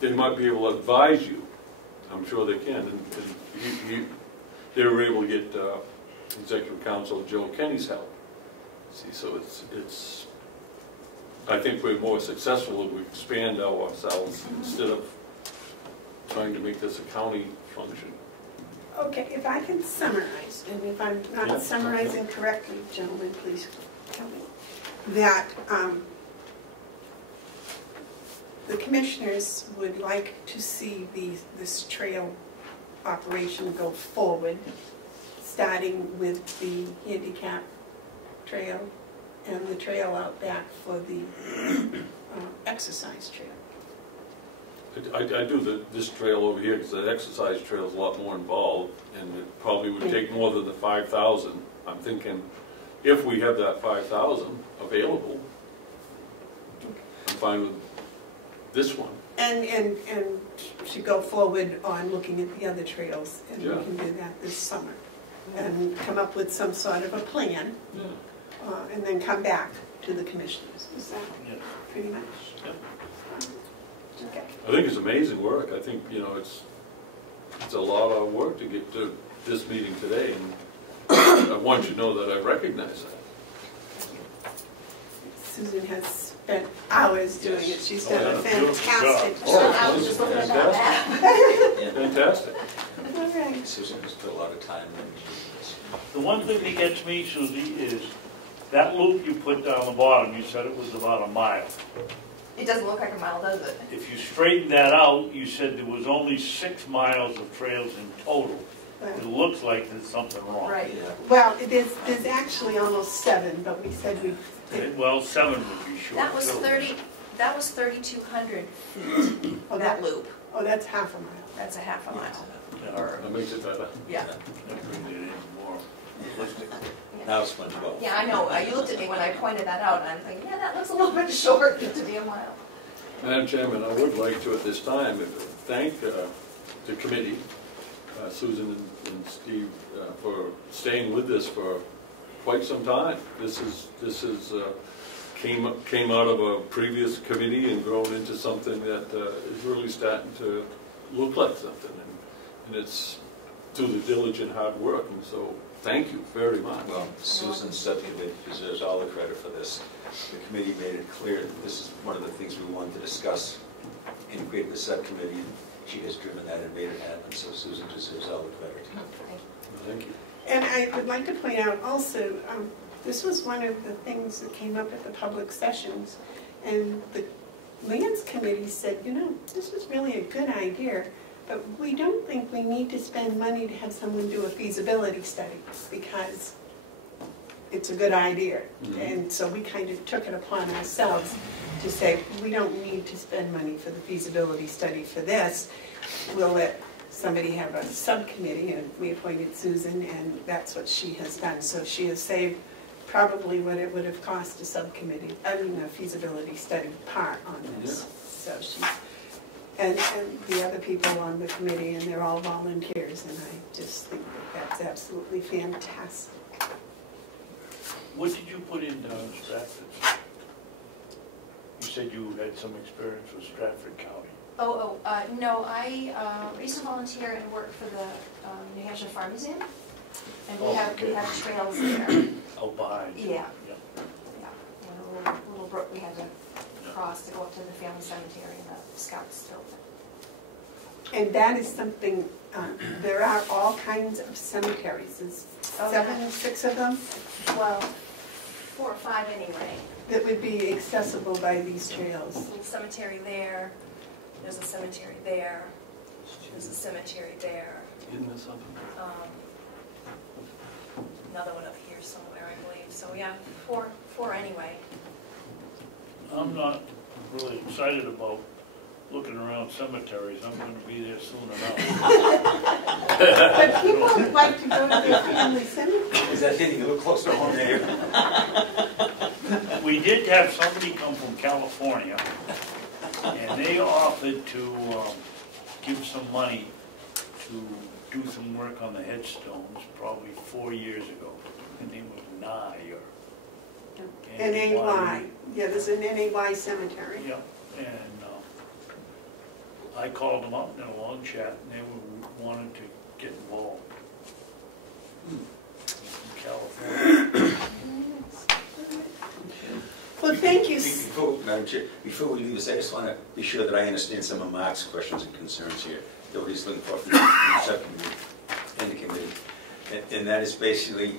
They might be able to advise you. I'm sure they can. And they were able to get Executive Counsel Joe Kenny's help. See, so it's. I think we're more successful if we expand ourselves instead of trying to make this a county function. Okay, if I can summarize, and if I'm not summarizing correctly, gentlemen, please tell me, that the commissioners would like to see this trail operation go forward, starting with the handicap trail and the trail out back for the exercise trail. I do this trail over here because the exercise trail is a lot more involved, and it probably would take more than the 5,000. I'm thinking if we have that 5,000 available, I'm fine with this one. And should go forward on looking at the other trails, and Yeah. we can do that this summer. And come up with some sort of a plan, and then come back to the commissioners. Is that pretty much? Yep. Okay. I think it's amazing work. I think, you know, it's a lot of work to get to this meeting today, and I want you to know that I recognize that. Susan has spent hours doing it. She's done a fantastic Oh, job. I was just looking at that. Fantastic. All right. Susan has put a lot of time into this. The one thing that gets me, Susie, is that loop you put down the bottom, you said it was about a mile. It doesn't look like a mile, does it? If you straighten that out, you said there was only 6 miles of trails in total. It looks like there's something wrong. Right. Yeah. Well, there's actually almost 7, but we said we. Well, 7 would be short. That was too. 3,200 feet, Oh, that loop. Oh, that's half a mile. That's a half a mile. Yeah. Or, That makes it better. yeah. That brings it in more realistic. Now it's much about. Yeah, I know. You looked at me when I pointed that out, and I'm thinking, yeah, that looks a little bit short to be a mile. Madam Chairman, I would like to at this time thank the committee, Susan and Steve, for staying with this for quite some time. This is came out of a previous committee and grown into something that is really starting to look like something, and it's through the diligent hard work. And so, thank you very much. Well, Susan subcommittee deserves all the credit for this. The committee made it clear that this is one of the things we wanted to discuss and create the subcommittee, and she has driven that and made it happen, so Susan deserves all the credit. Thank you. And I would like to point out also, this was one of the things that came up at the public sessions, and the Lands Committee said, you know, this is really a good idea, but we don't think we need to spend money to have someone do a feasibility study, because it's a good idea. Mm-hmm. And so we kind of took it upon ourselves to say, we don't need to spend money for the feasibility study for this. We'll let somebody have a subcommittee, and we appointed Susan, and that's what she has done. So she has saved probably what it would have cost a subcommittee, a feasibility study part on this. So she, and the other people on the committee, and they're all volunteers, and I just think that that's absolutely fantastic. What did you put in Stratford? You said you had some experience with Stratford County. No, I used to volunteer and work for the New Hampshire Farm Museum, and we have trails there. Oh, behind. Yeah. Yeah. Yeah, a little brook we had to cross to go up to the family cemetery, and the scouts built it. And that is something, there are all kinds of cemeteries. There's 6 of them? Well, 4 or 5 anyway. That would be accessible by these trails. There's a cemetery there, there's a cemetery there. There's a cemetery there. Isn't there something? Another one up here somewhere, I believe. So yeah, four anyway. I'm not really excited about looking around cemeteries. I'm gonna be there soon enough. But people would like to go to their family cemetery. Is that hitting a little closer to home there? We did have somebody come from California, and they offered to give some money to do some work on the headstones probably 4 years ago. His name was Nye or NAY. Yeah, there's an NAY cemetery. Yeah, and I called them up in a long chat, and they wanted to get involved. From California. Well, thank you. Madam Chair, before we leave this, I just want to be sure that I understand some of Mark's questions and concerns here that he's looking for from the subcommittee and the committee. And that is basically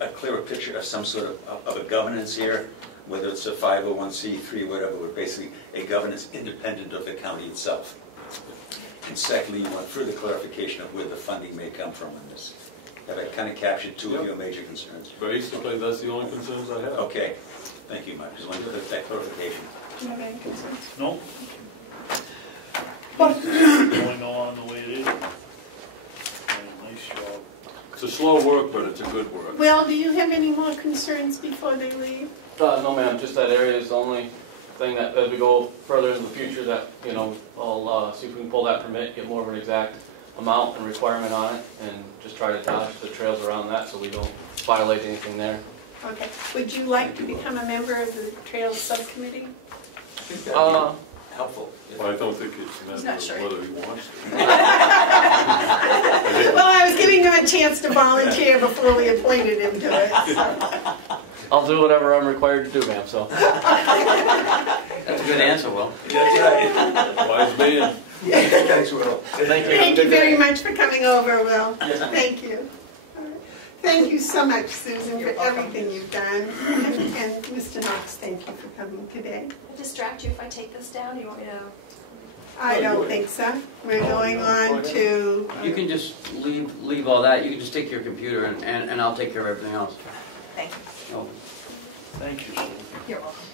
a clearer picture of some sort of a governance here, whether it's a 501c3, whatever, but basically a governance independent of the county itself. And secondly, you want further clarification of where the funding may come from in this. Have I kind of captured two of your major concerns? Basically, that's the only concerns I have. Okay. Thank you, Mike. Just wanted that clarification. Do you have any concerns? No, Well, going on the way it is. And nice job. It's a slow work, but it's a good work. Will, do you have any more concerns before they leave? No, ma'am, just that area is the only thing that, as we go further in the future, that, you know, I'll see if we can pull that permit, get more of an exact amount and requirement on it, and just try to dodge the trails around that so we don't violate anything there. Okay. Would you like to become a member of the Trails Subcommittee? I think that'd be helpful. Well, I don't think it's a He's matter not sure. of whether he wants to. Well, I was giving him a chance to volunteer before we appointed him to it. So. I'll do whatever I'm required to do, ma'am, so. That's a good answer, Will. That's right. Wise man. Thanks, Will. Thank you. Thank you very much for coming over, Will. Thank you. All right. Thank you so much, Susan, for everything you've done. And Mr. Knox, thank you for coming today. I'll distract you if I take this down. You want me to? I don't think so. We're going on to... You can just leave all that. You can just take your computer and I'll take care of everything else. Thank you. No. Thank you, Sue. You're welcome.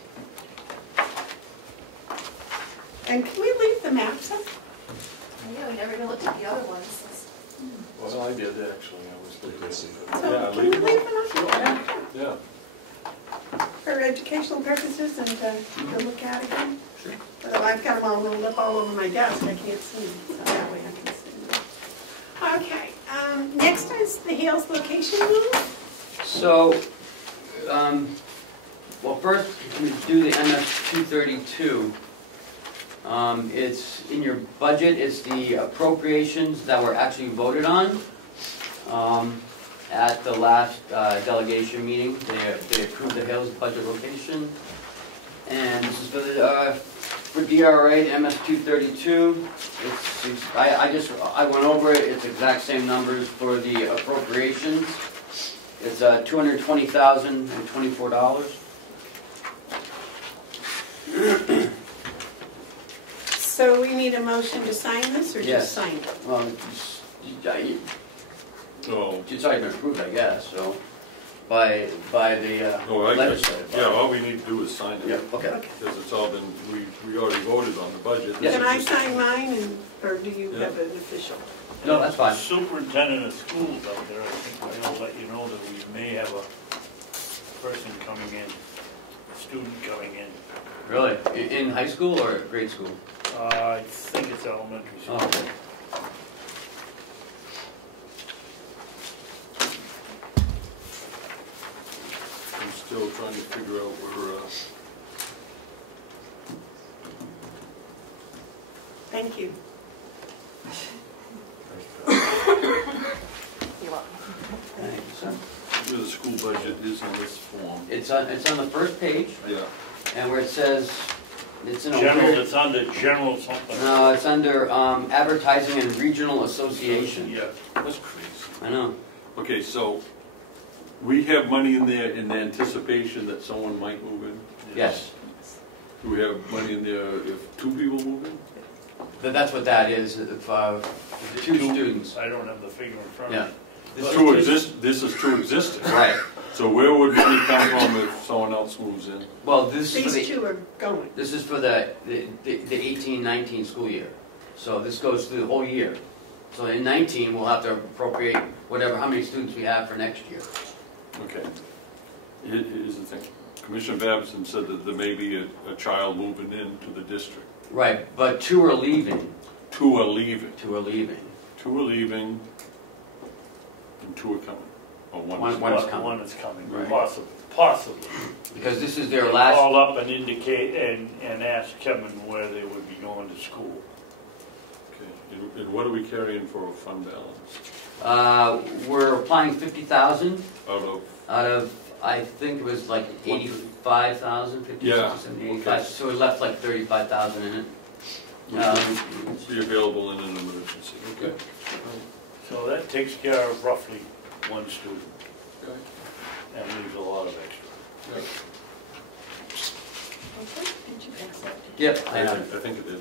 And can we leave the maps up? Yeah, we never even looked at the other ones. Well, I did actually. I was looking at it. So Yeah, can we leave leave them. them up? Yeah. For educational purposes and to look at again? Sure. Well, I've got them all rolled up all over my desk. I can't see them, so that way I can see them. Okay. Next is the Hales location rule. So, well, first we do the MS 232. It's in your budget. It's the appropriations that were actually voted on at the last delegation meeting. They approved the Hales budget location, and this is for the for DRA MS 232. I went over it. It's exact same numbers for the appropriations. It's $220,024. So we need a motion to sign this, or Yes. just sign it? Well, Oh. it's already been approved, I guess. So by the Oh, I guess. legislative body. Yeah, all we need to do is sign it. Yep. Okay. Okay. Because it's all been, we already voted on the budget. This Can is I just- sign mine, or do you Yeah. have an official? No, that's fine. Superintendent of schools out there, I think they'll let you know that we may have a person coming in, a student coming in. Really? In high school or grade school? I think it's elementary school. Oh, okay. I'm still trying to figure out where, Thank you. You're welcome. Thanks. where the school budget is on this form. It's on the first page, Yeah. and where it says, it's in a General, weird... it's under general something. No, it's under advertising and regional association. Yeah. That's crazy. I know. Okay, so we have money in there in anticipation that someone might move in? Yes. Do we have money in there if two people move in? That's what that is, if, two students. I don't have the figure in front Yeah. of me. This is two existing. Right. So where would money come from if someone else moves in? Well, this is for These the, two are going. this is for the 18-19 school year. So this goes through the whole year. So in 19, we'll have to appropriate whatever, how many students we have for next year. Okay. Here's the thing. Commissioner Babson said that there may be a child moving into the district. Right, but two are leaving. Two are leaving. Two are leaving. Two are leaving, and two are coming. Or one is One is coming. One is coming, Right. possibly. Because this is their They last. call up and indicate and ask Kevin where they would be going to school. Okay. And what are we carrying for a fund balance? We're applying 50,000 Out out of, I think it was like 85,000, 50, Yeah, 60, 70, 85. okay. So we left like 35,000 in it. of, be available in an emergency. Okay. So that takes care of roughly one student Okay. and leaves a lot of extra. Okay, did you accept it? Yep, I I know. think it did.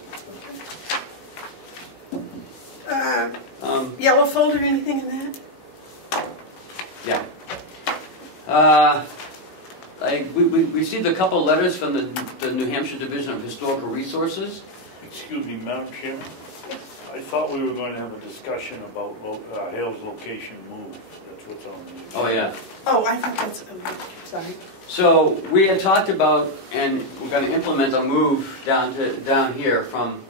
Yellow folder, anything in that? Yeah. We received a couple of letters from the New Hampshire Division of Historical Resources. Excuse me, Madam Chairman. I thought we were going to have a discussion about Hale's location move. That's what's on the. Oh, yeah. Oh, I thought that's, sorry. So we had talked about, and we're going to implement a move down here from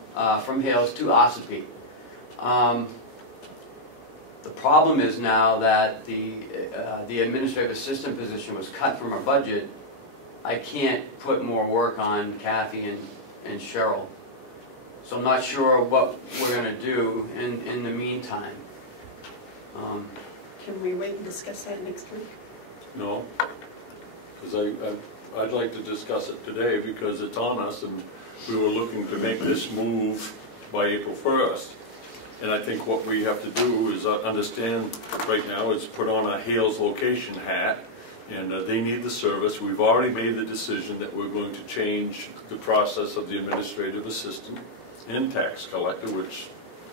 Hales to Ossipee. The problem is now that the administrative assistant position was cut from our budget. I can't put more work on Kathy and Cheryl. So I'm not sure what we're going to do in the meantime. Can we wait and discuss that next week? No, because I'd like to discuss it today because it's on us and we were looking to make this move by April 1st. And I think what we have to do is understand right now is put on a Hales location hat, and they need the service. We've already made the decision that we're going to change the process of the administrative assistant and tax collector, which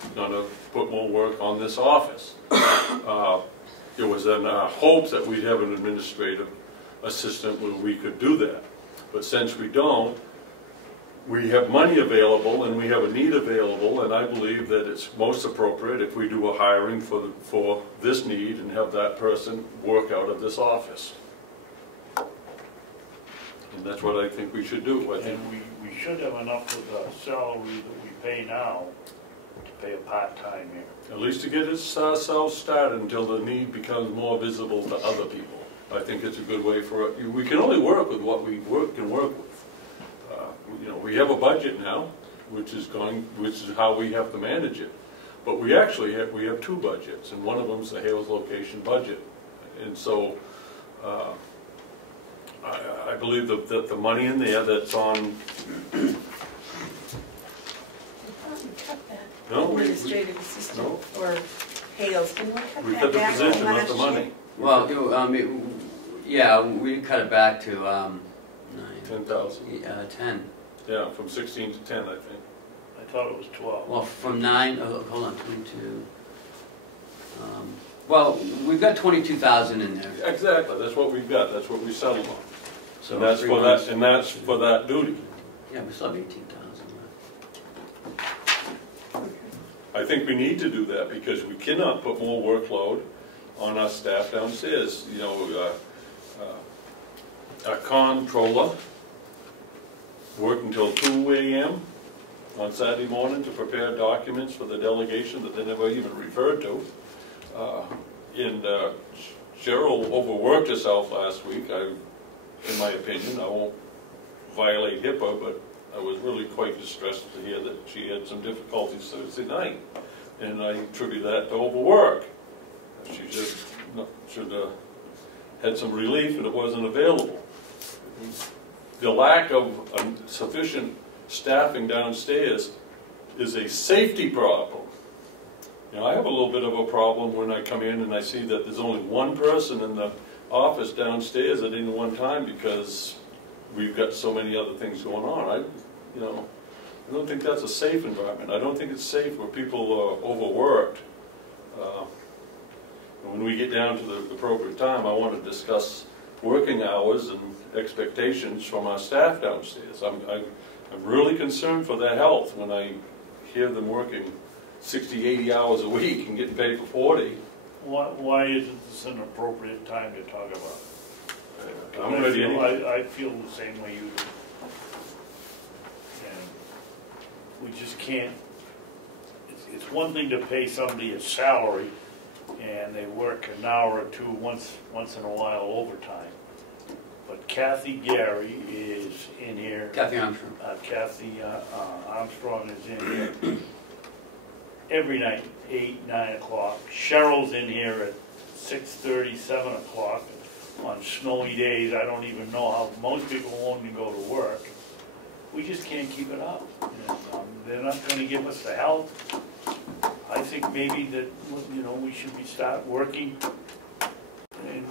is going to put more work on this office. It was in our hopes that we'd have an administrative assistant where we could do that. But since we don't, we have money available and we have a need available, and I believe that it's most appropriate if we do a hiring for this need and have that person work out of this office. And that's what I think we should do. I think And we should have enough of the salary that we pay now to pay a part-time here. at least to get ourselves started until the need becomes more visible to other people. I think it's a good way for it. We can only work with what we can work with. We have a budget now, which is how we have to manage it. But we actually have two budgets, and one of them is the Hales location budget. And so I believe that the money in there that's on. We thought we cut that. No, Administrative assistant no. or Hales, didn't we cut We that cut the back position, not last the year? money. Well, yeah, we cut it back to 10,000. 10. Yeah, from 16 to 10, I think. I thought it was 12. Well, from 9, hold on, 22. Well, we've got 22,000 in there. Exactly, that's what we've got, that's what we settled on. So And that's 3 for months. that, and that's for that duty. Yeah, we still have 18,000 left. I think we need to do that because we cannot put more workload on our staff downstairs. Our comptroller worked until 2 a.m. on Saturday morning to prepare documents for the delegation that they never even referred to. Cheryl overworked herself last week, in my opinion. I won't violate HIPAA, but I was really quite distressed to hear that she had some difficulties Thursday night. And I attribute that to overwork. She just should have had some relief and it wasn't available. The lack of sufficient staffing downstairs is a safety problem. I have a little bit of a problem when I come in and I see that there's only one person in the office downstairs at any one time because we've got so many other things going on. I don't think that's a safe environment. I don't think it's safe where people are overworked. When we get down to the appropriate time, I want to discuss working hours and expectations from our staff downstairs. I'm really concerned for their health when I hear them working 60, 80 hours a week and getting paid for 40. Why isn't this an appropriate time to talk about it? I'm ready anyway. I feel the same way you do. And we just can't, it's one thing to pay somebody a salary and they work an hour or two once in a while overtime. But Kathy Gary is in here. Kathy Armstrong. Kathy Armstrong is in here every night, 8, 9 o'clock. Cheryl's in here at 6:30, 7 o'clock. On snowy days, I don't even know how most people won't even go to work. We just can't keep it up. And, they're not going to give us the help. I think maybe that, you know, we should start working and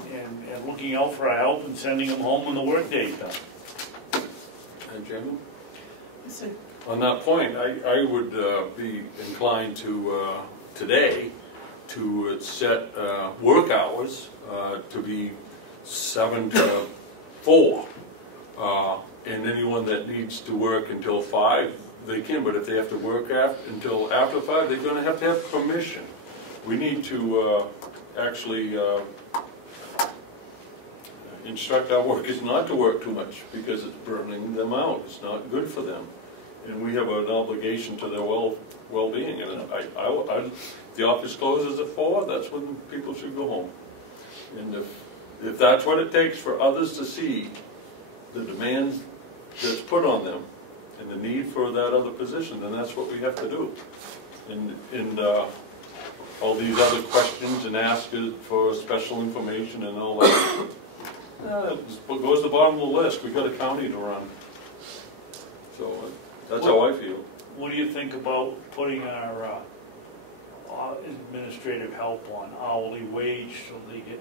looking out for our help and sending them home when the workday's done. And Jim? Listen, On that point, I would be inclined to, today, to set work hours to be 7 to 4. And anyone that needs to work until 5, they can, but if they have to work until after 5, they're going to have permission. We need to actually instruct our workers not to work too much because it's burning them out. It's not good for them. And we have an obligation to their well-being. And if the office closes at 4, that's when people should go home. And if that's what it takes for others to see the demand that's put on them and the need for that other position, then that's what we have to do. And all these other questions and ask for special information and all that, it goes to the bottom of the list. We've got a county to run. So that's how I feel. What do you think about putting our administrative help on hourly wage so they get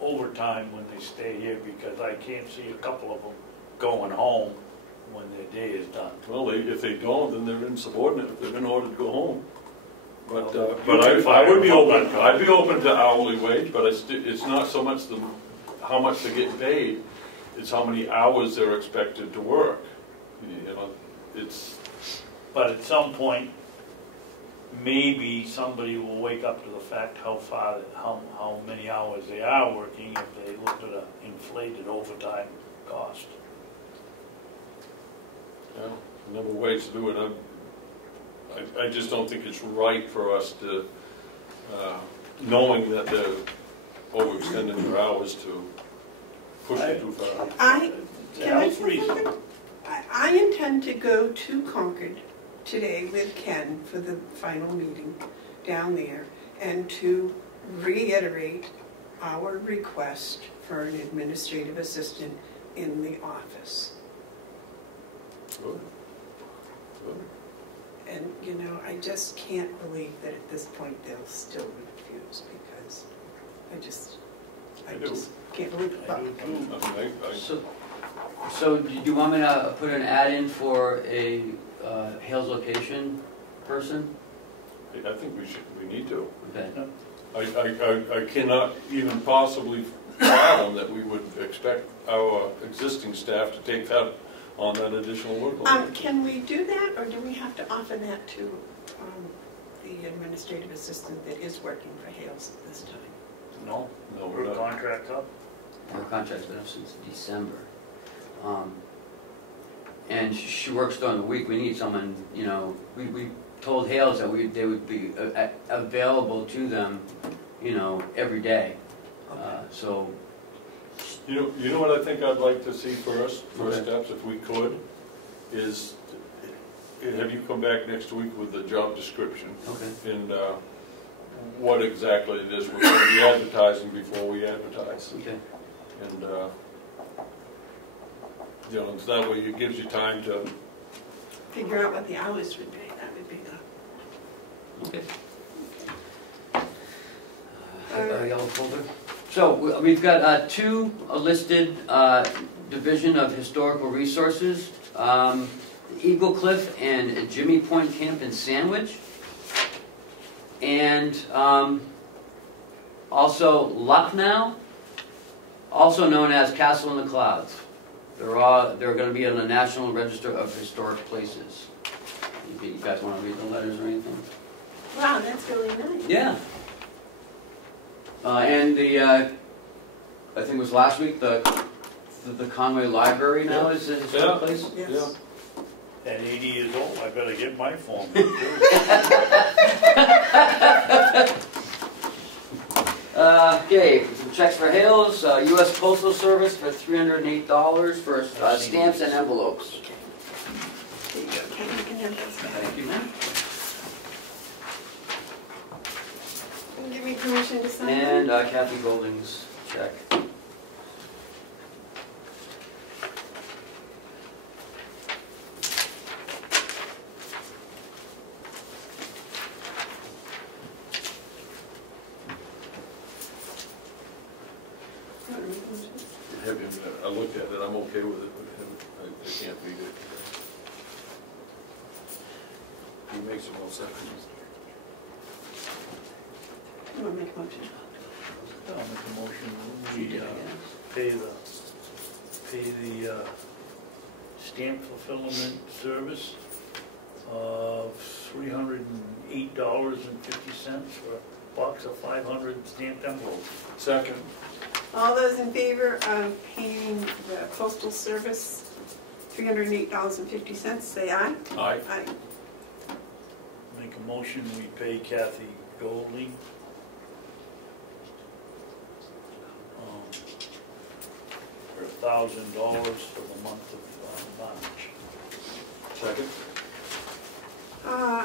overtime when they stay here? Because I can't see a couple of them going home when their day is done. Well, if they don't, then they're insubordinate. If they've been ordered to go home. But Well, I would be open. I'd be open to hourly wage, but it's not so much how much they're getting paid. It's how many hours they're expected to work. You know, But at some point, maybe somebody will wake up to the fact how many hours they are working if they look at an inflated overtime cost. yeah, a number of ways to do it. I just don't think it's right for us to, knowing that they're overextending their hours, to push it too far. Can I say something? I intend to go to Concord today with Ken for the final meeting down there and to reiterate our request for an administrative assistant in the office. Good. Good. And, you know, I just can't believe that at this point they'll still refuse because I just can't believe it. I do too. So do you want me to put an ad in for a Hales location person? I think we need to. Okay. I cannot even possibly fathom that we would expect our existing staff to take that on that additional workload. Can we do that, or do we have to offer that to the administrative assistant that is working for Hales at this time? No, we're her not. contract's up. Her contract's been up since December. And she works during the week. We need someone, you know, we told Hales that they would be available to them, you know, every day. So. You know what I think I'd like to see first Okay. steps, if we could, is have you come back next week with the job description. Okay. And what exactly it is we're going to be advertising before we advertise. Okay. And you know, so that way it gives you time to Figure out what the hours would be. That would be the. Okay. A yellow folder. So we've got 2 listed Division of Historical Resources. Eagle Cliff and Jimmy Point Camp in Sandwich. And also Lucknow, also known as Castle in the Clouds. They're going to be on the National Register of Historic Places. You guys want to read the letters or anything? Wow, that's really nice. Yeah. And I think it was last week, the Conway Library now is a historic place. Yes. At 80 years old, I better get my form. Okay, some checks for Hales, U.S. Postal Service for $308 for stamps and envelopes. There you go, Ken, you can have those. Thank you, ma'am. Can you give me permission to sign? And Kathy Golding's check. Have him, I looked at it, I'm okay with it, but I can't read it. He makes them all seconds. You want to make a motion? I'll make a motion, we pay the stamp fulfillment service of $308.50 for a box of 500 stamped envelopes. Second. All those in favor of paying the postal service $308.50, say aye. Aye. Aye. Make a motion, we pay Kathy Golding for $1,000 for the month of March. Second.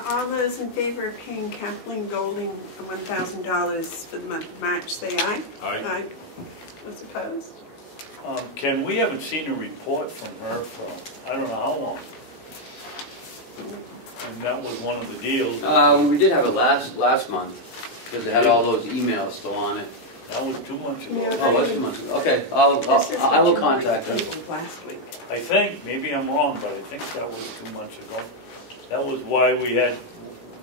All those in favor of paying Kathleen Golding $1,000 for the month of March, say aye. Aye. Those opposed? Ken, we haven't seen a report from her for, I don't know how long. And that was one of the deals. We did have it last month, because it had all those emails still on it. That was 2 months ago. Yeah. Oh, that's 2 months ago. Okay, I will contact them. Last week. I think, maybe I'm wrong, but I think that was 2 months ago. That was why we had,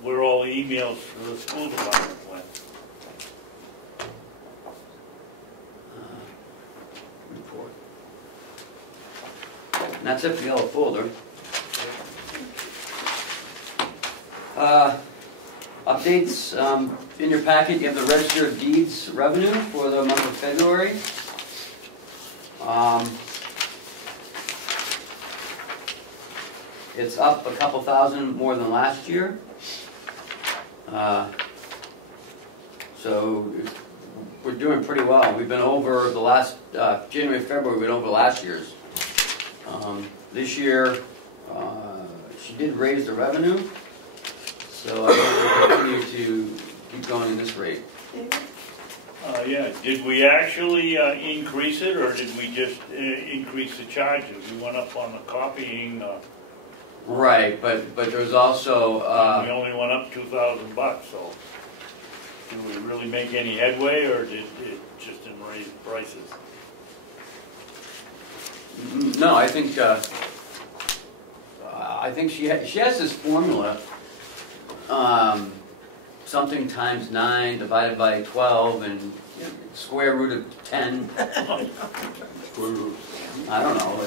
where all the emails for the school department went. Report. And that's it for the yellow folder. Updates, in your packet you have the Register of Deeds revenue for the month of February. It's up a couple thousand more than last year. So we're doing pretty well. We've been over the last, January, February, we've been over last year's. This year, she did raise the revenue, so I think we'll continue to keep going at this rate. Yeah, did we actually increase it, or did we just increase the charges? We went up on the copying. Right, but there's also We only went up $2,000, so did we really make any headway, or did it just didn't raise prices? no, I think she has this formula, something times 9 divided by 12 and square root of 10. Square root. I don't know.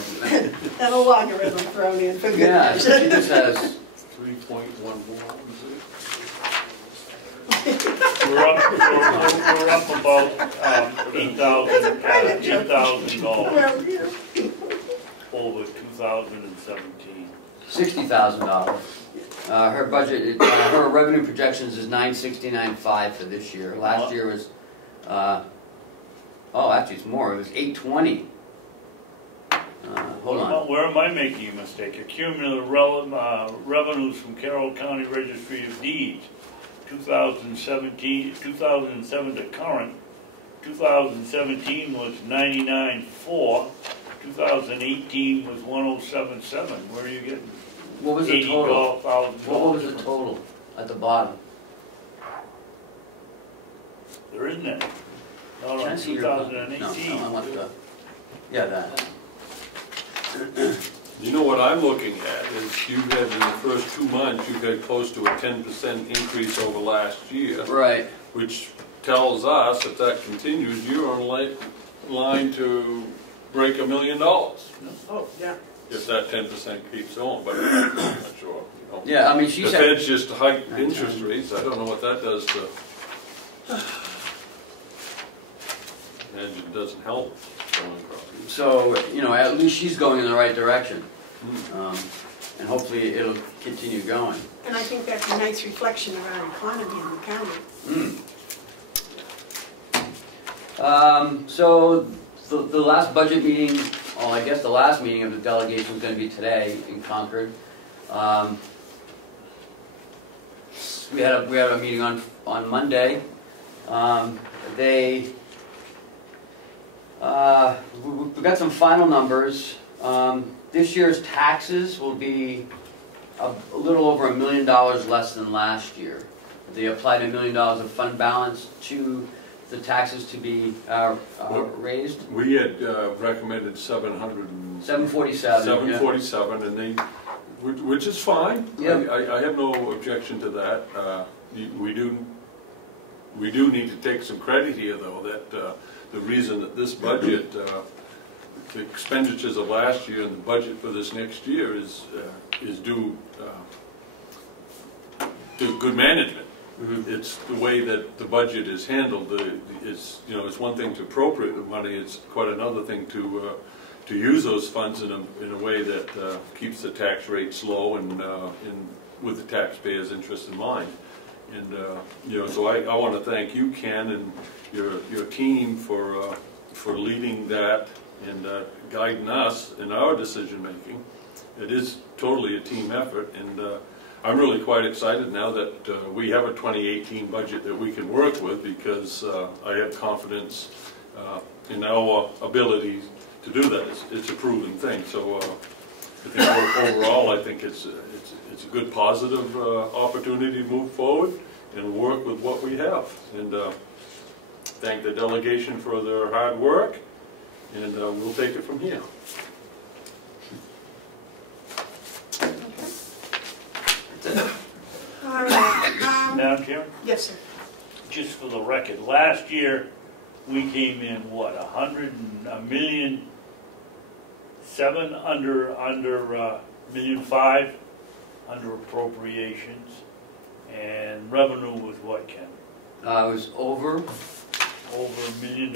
And a logarithm thrown in for good Yeah, measure. she just has. 3.14. We're up about $8,000 Well, yeah. over 2017. $60,000. Her budget, her revenue projections is $969.5 for this year. Last year was, actually it's more. It was $820. Hold on. Where am I making a mistake? Accumulated revenues from Carroll County Registry of Deeds, 2007 to current. 2017 was 99.4. 2018 was 107.7. Where are you getting? What was the total? $80,000. What was the total at the bottom? There isn't any. Not Can I on see your- 2018. No, I want the, yeah, that. You know what I'm looking at is you had in the first 2 months, you got close to a 10% increase over last year. Right. Which tells us if that continues, you're on line to break $1 million. Oh, yeah. If that 10% keeps on, but I'm not sure. You know. Yeah, I mean, she The said. Fed's just hiked interest rates. I don't know what that does to. And it doesn't help selling properties. So, you know, at least she's going in the right direction. And hopefully it'll continue going. And I think that's a nice reflection of our economy in the county. So the last budget meeting, well, I guess the last meeting of the delegation is going to be today in Concord. We had a meeting on Monday. We got some final numbers. This year's taxes will be a little over $1 million less than last year. They applied $1 million of fund balance to the taxes to be raised. We had recommended 747. 747, and they, which is fine. Yeah. I have no objection to that. We do need to take some credit here, though, that the reason that this budget, the expenditures of last year and the budget for this next year is due to good management. Mm-hmm. It's the way that the budget is handled. It's one thing to appropriate the money. It's quite another thing to use those funds in a way that keeps the tax rates low and with the taxpayers' interest in mind. And so I want to thank you, Ken, and your team for leading that and guiding us in our decision making. It is totally a team effort, and I'm really quite excited now that we have a 2018 budget that we can work with, because I have confidence in our ability to do that. It's a proven thing. So I think overall, I think it's a good positive opportunity to move forward and work with what we have. And thank the delegation for their hard work, and we'll take it from here. All right. Madam Chair, Yes, sir. just for the record, last year we came in what, $100.7 million under $1.5 million under appropriations, and revenue was what, Ken? It was over. Over $1 million.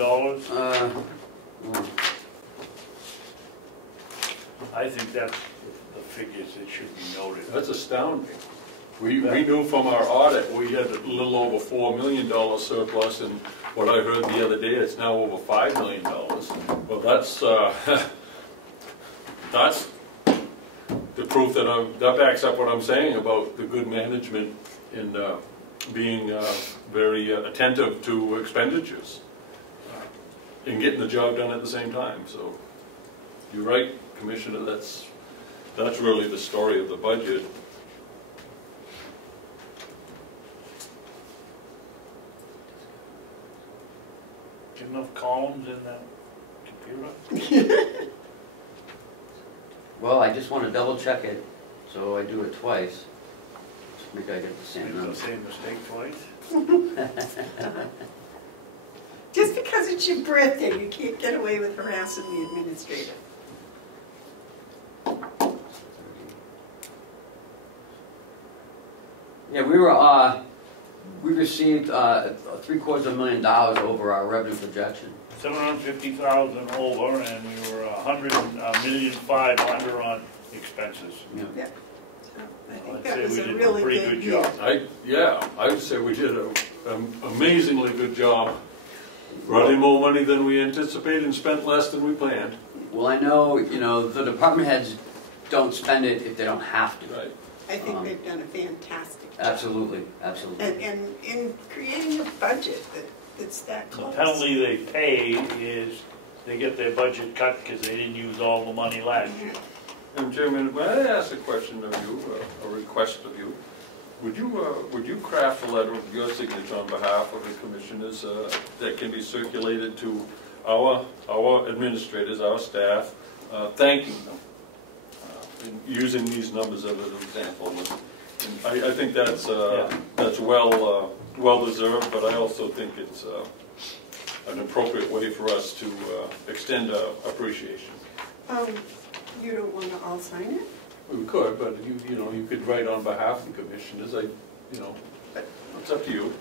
I think that's the figures that should be noted. That's astounding. We knew from our audit we had a little over $4 million surplus, and what I heard the other day, it's now over $5 million. Well, that's the proof that backs up what I'm saying about the good management and being very attentive to expenditures and getting the job done at the same time. So you're right, Commissioner. That's really the story of the budget. Enough columns in that computer? Well, I just want to double check it, so I do it twice. Just make I get the same Make the number. same mistake twice? Just because it's your birthday, you can't get away with harassing the administrator. Yeah, we received $750,000 over our revenue projection. 750,000 over, and we were $100.5 million under on expenses. Yeah. Yeah. So I think I'd that say was we a did a really pretty good good year. job. I would say we did an amazingly good job. Brought in more money than we anticipated and spent less than we planned. Well, I know, the department heads don't spend it if they don't have to. Right. I think they've done a fantastic job. Absolutely, absolutely. And in creating a budget that's that The close. penalty they pay is they get their budget cut because they didn't use all the money last year. And Chairman, may I ask a question of you, a request of you? Would you craft a letter with your signature on behalf of the commissioners that can be circulated to our administrators, our staff, thanking them and using these numbers as an example. And I think that's well deserved, but I also think it's an appropriate way for us to extend appreciation. You don't want to all sign it? We could, but you could write on behalf of the commissioners. It's up to you.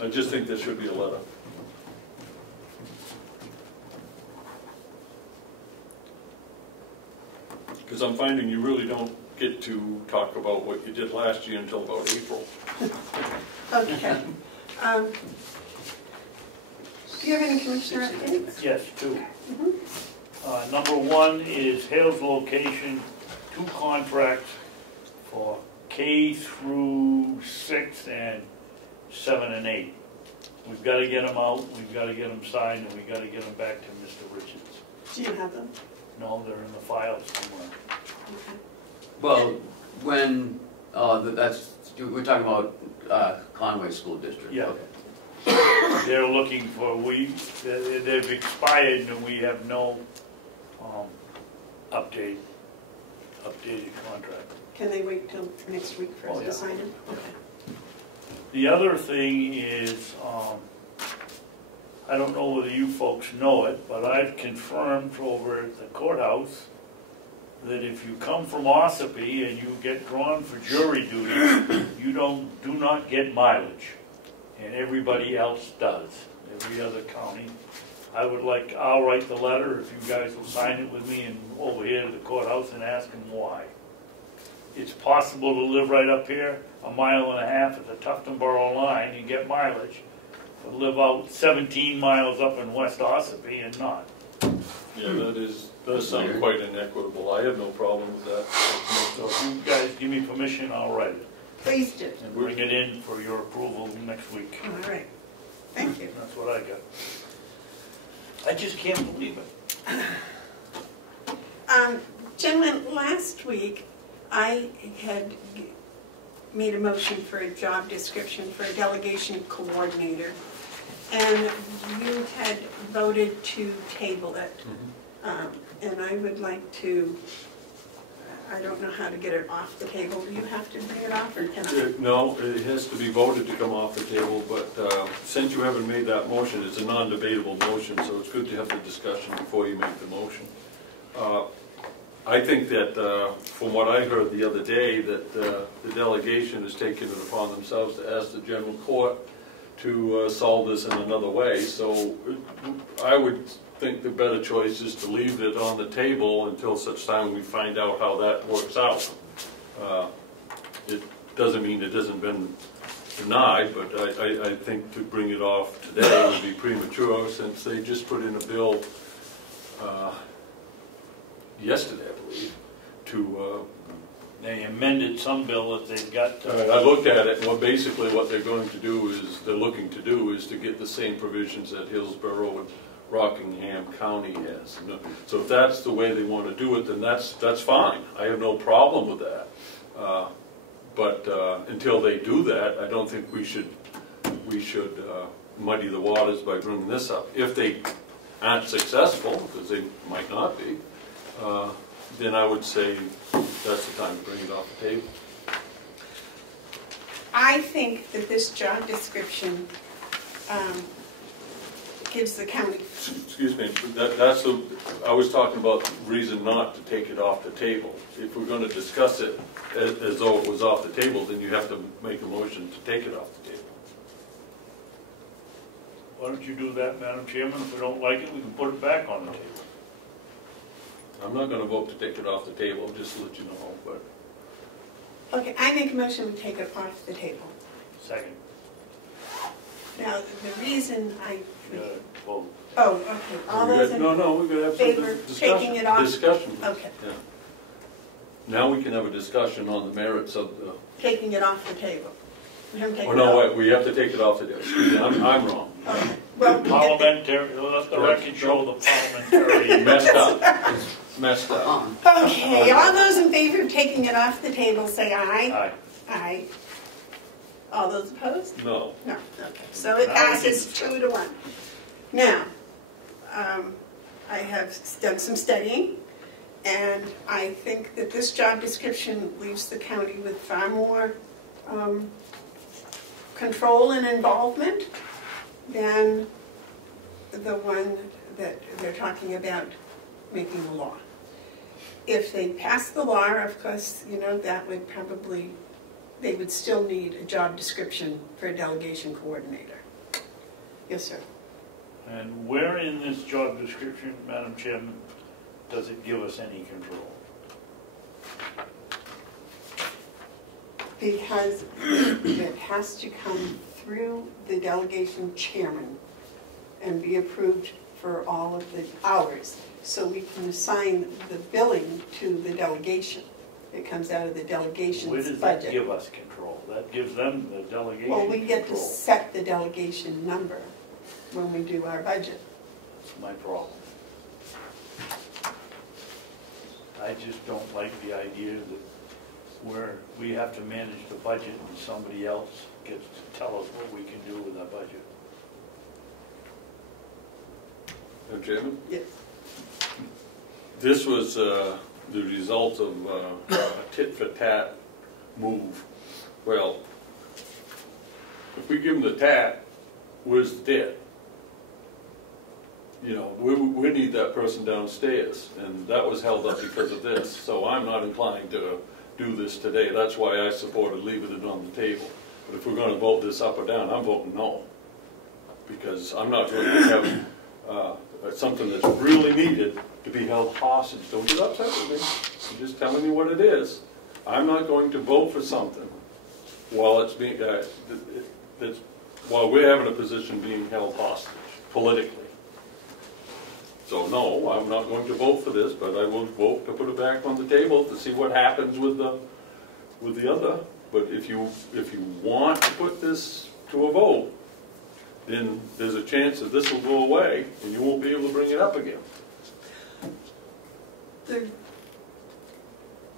I just think there should be a letter. Because I'm finding you really don't get to talk about what you did last year until about April. Okay. Do you have any commissioner updates? Yes, two. Number one is Hale's location, 2 contracts for K through 6 and 7 and 8. We've got to get them out, we've got to get them signed, and we've got to get them back to Mr. Richards. Do you have them? No, they're in the files somewhere. Okay. Well, when, we're talking about Conway School District. Yeah. Okay. They're looking for, they've expired and we have no updated contract. Can they wait till next week for us Yeah. to sign them? Okay. The other thing is, I don't know whether you folks know it, but I've confirmed over at the courthouse that if you come from Ossipee and you get drawn for jury duty, you do not get mileage, and everybody else does, every other county. I'll write the letter if you guys will sign it with me and over here to the courthouse and ask them why. It's possible to live right up here, 1.5 miles at the Tuftonboro line and get mileage, but live out 17 miles up in West Ossipee and not. Yeah, does sound quite inequitable. I have no problem with that. So if you guys give me permission, I'll write it. Please do. And bring it in for your approval next week. All right. Thank you. That's what I got. I just can't believe it. Gentlemen, last week I had made a motion for a job description for a delegation coordinator, and you had voted to table it. And I would like to, I don't know how to get it off the table. Do you have to bring it off, or can I? No, it has to be voted to come off the table, but since you haven't made that motion, it's a non-debatable motion, so it's good to have the discussion before you make the motion. I think that, from what I heard the other day, that the delegation has taken it upon themselves to ask the general court to solve this in another way. So I would think the better choice is to leave it on the table until such time we find out how that works out. It doesn't mean it hasn't been denied, but I think to bring it off today would be premature, since they just put in a bill yesterday, I believe, to... They amended some bill that they've got. I looked at it, and basically what they're looking to do is to get the same provisions that Hillsborough and Rockingham County has. So if that's the way they want to do it, then that's fine. I have no problem with that. But until they do that, I don't think we should muddy the waters by bringing this up. If they aren't successful, because they might not be, then I would say that's the time to bring it off the table. I think that this job description gives the county... Excuse me, I was talking about the reason not to take it off the table. If we're going to discuss it as though it was off the table, then you have to make a motion to take it off the table. Why don't you do that, Madam Chairman? If we don't like it, we can put it back on the table. I'm not going to vote to take it off the table, just to let you know, but... Okay, I make a motion to take it off the table. Second. Now, the reason I... You gotta vote. Oh, okay. All those in we're going to have favor some of discussion. taking it off? Discussion. Okay. Yeah. Now we can have a discussion on the merits of the... Taking it off the table. Oh, no, wait, we have to take it off the table. Excuse me, I'm wrong. Okay. Well, Parliamentary, let the record show the parliamentary. Messed up. It's messed up. Okay, all those in favor of taking it off the table say aye. Aye. Aye. All those opposed? No. No. Okay, so it passes 2-1. Now, I have done some studying, And I think that this job description leaves the county with far more control and involvement than the one that they're talking about making a law. If they pass the law, of course, you know, that would probably, they would still need a job description for a delegation coordinator. Yes, sir. And where in this job description, Madam Chairman, does it give us any control? Because it has to come through the delegation chairman and be approved for all of the hours. So we can assign the billing to the delegation. It comes out of the delegation's budget. Where does that give us control? That gives them the delegation Well, we get to control. set the delegation number when we do our budget. That's my problem. I just don't like the idea that we have to manage the budget and somebody else gets to tell us what we can do with our budget. Madam Chairman? Yes. This was the result of a tit-for-tat move. Well, if we give them the tat, where's the tit? You know, we need that person downstairs, and that was held up because of this. So I'm not inclined to do this today. That's why I supported leaving it on the table. But if we're going to vote this up or down, I'm voting no. Because I'm not going to have something that's really needed to be held hostage. Don't get upset with me. I'm just telling you what it is. I'm not going to vote for something while it's being while we're having a position being held hostage politically. So no, I'm not going to vote for this, but I will vote to put it back on the table to see what happens with the other. But if you want to put this to a vote, then there's a chance that this will go away and you won't be able to bring it up again.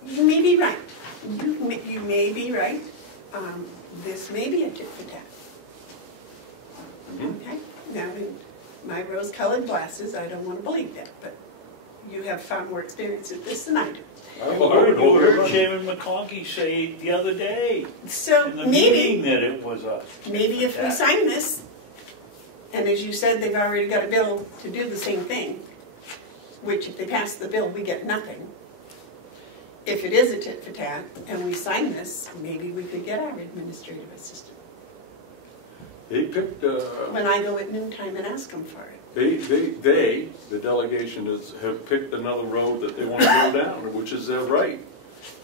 You may be right. You may be right. This may be a tit for tat. Okay? Now, in my rose-colored glasses, I don't want to believe that, but you have far more experience at this than I do. You heard Chairman McConkey say the other day So in the maybe, meeting that it was a maybe if we sign this, and as you said, they've already got a bill to do the same thing, which if they pass the bill, we get nothing. If it is a tit for tat, and we sign this, maybe we could get our administrative assistant. They picked. When I go at noontime and ask them for it. The delegation have picked another road that they want to go down, which is their right.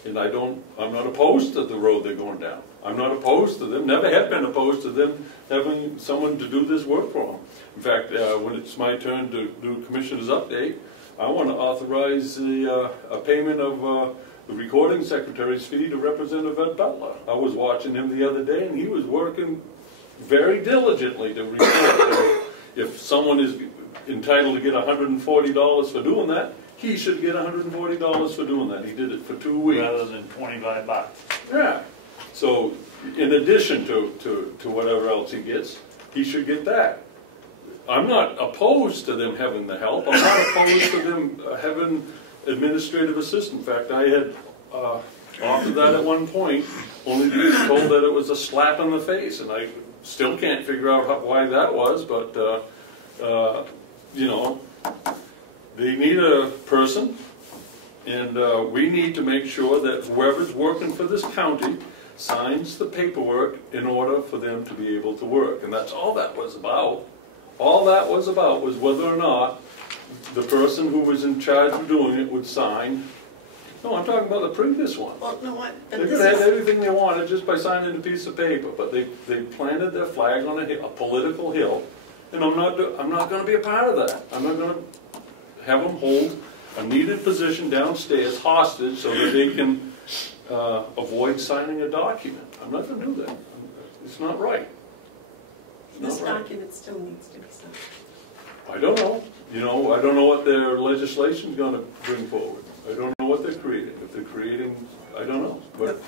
And I'm not opposed to the road they're going down. I'm not opposed to them, never have been opposed to them having someone to do this work for them. In fact, when it's my turn to do Commissioner's Update, I want to authorize a payment of the recording secretary's fee to Representative Ed Butler. I was watching him the other day, and he was working very diligently to record. If someone is entitled to get $140 for doing that, he should get $140 for doing that. He did it for 2 weeks. rather than $25. Yeah. So in addition to whatever else he gets, he should get that. I'm not opposed to them having the help. I'm not opposed to them having administrative assistant. In fact, I had offered that at one point, only to be told that it was a slap in the face, and I still can't figure out why that was, but you know, they need a person, and we need to make sure that whoever's working for this county signs the paperwork in order for them to be able to work. And that's all that was about. All that was about was whether or not the person who was in charge of doing it would sign. No, I'm talking about the previous one. Well, no what? They could have had everything they wanted just by signing a piece of paper, but they planted their flag on a political hill, and I'm not going to be a part of that. I'm not going to have them hold a needed position downstairs hostage so that they can avoid signing a document. I'm not going to do that. It's not right. This document still needs to be signed. I don't know. You know, I don't know what their legislation is going to bring forward. I don't know what they're creating. If they're creating, I don't know. But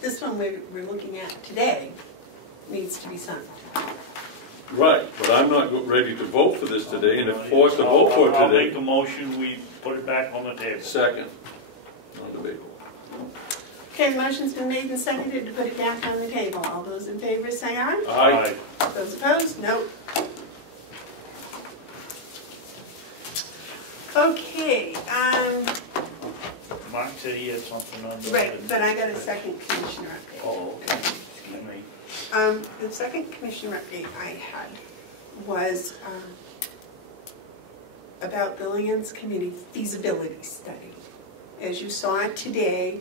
this one we're looking at today needs to be signed. right, but I'm not ready to vote for this today, and if forced to vote for it I'll today. make a motion, we put it back on the table. Second. Non-debatable. Okay, the motion's been made and seconded to put it back on the table. All those in favor say aye. Aye. Those opposed, no. Okay, Mark said he had something on the. right, but I got a second commissioner update. Oh, okay, excuse me. The second commissioner update I had was about the Lands Committee feasibility study. As you saw today,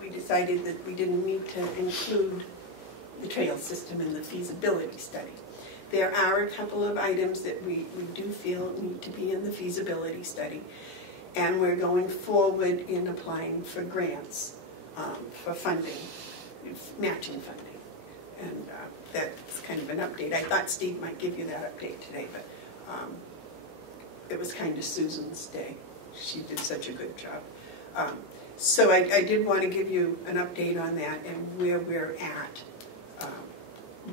we decided that we didn't need to include the trail system in the feasibility study. There are a couple of items that we do feel need to be in the feasibility study, and we're going forward in applying for grants for funding, matching funding. And that's kind of an update. I thought Steve might give you that update today, but it was kind of Susan's day. She did such a good job. So I did want to give you an update on that and where we're at.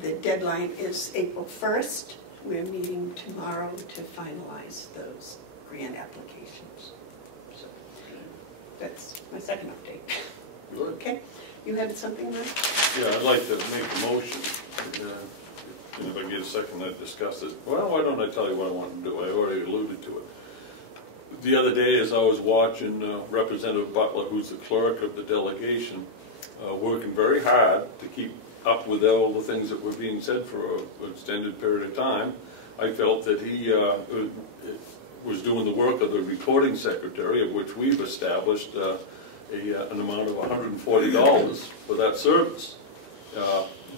The deadline is April 1st. We're meeting tomorrow to finalize those grant applications. So that's my second update. Good. Okay, you had something, Mike? Yeah, I'd like to make a motion. And if I get a second, I'd discuss it. Well, why don't I tell you what I want to do? I already alluded to it. The other day, as I was watching Representative Butler, who's the clerk of the delegation, working very hard to keep up with all the things that were being said for an extended period of time, I felt that he was doing the work of the recording secretary, of which we've established an amount of $140 for that service.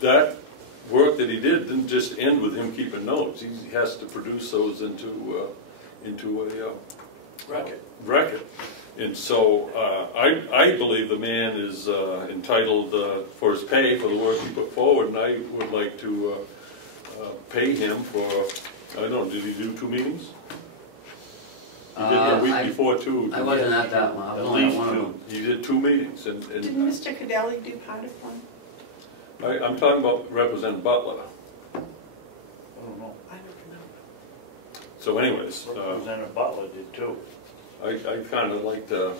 That work that he did didn't just end with him keeping notes. He has to produce those into a record. And so I believe the man is entitled for his pay for the work he put forward, and I would like to pay him for, I don't know, did he do 2 meetings? He did a week before 2. I wasn't at that one. I was At only at least one of 2. them. He did 2 meetings, and Didn't Mr. Cadelli do part of one? I'm talking about Representative Butler. I don't know. I don't remember. So anyways, Representative Butler did too. I kind of like to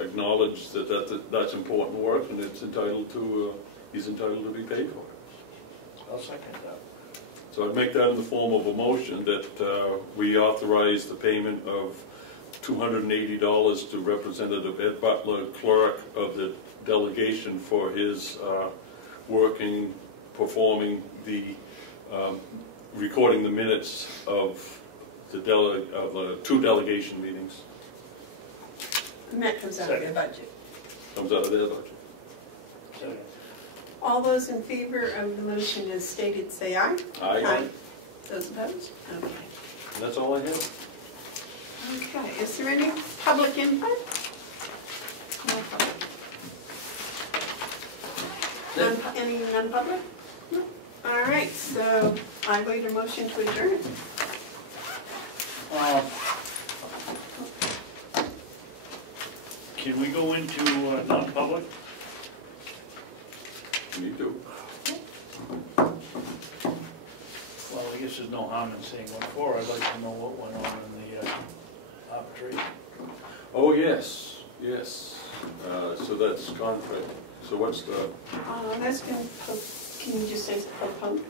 acknowledge that's important work, and it's entitled to he's entitled to be paid for it. I'll second that. So I'd make that in the form of a motion that we authorize the payment of $280 to Representative Ed Butler, clerk of the delegation, for his performing the recording the minutes of the 2 delegation meetings. And that comes out of their budget. Comes out of their budget. Second. All those in favor of the motion as stated, say aye. Aye. Those opposed? Okay. And that's all I have. Okay, is there any public input? No public. Any non-public? No. All right, so I wait a motion to adjourn. Can we go into non-public? Me too. Well, I guess there's no harm in saying what for. I'd like to know what went on in the arbitration. Oh, yes, yes. So that's contract. So what's the, That's been, can you just say postponed?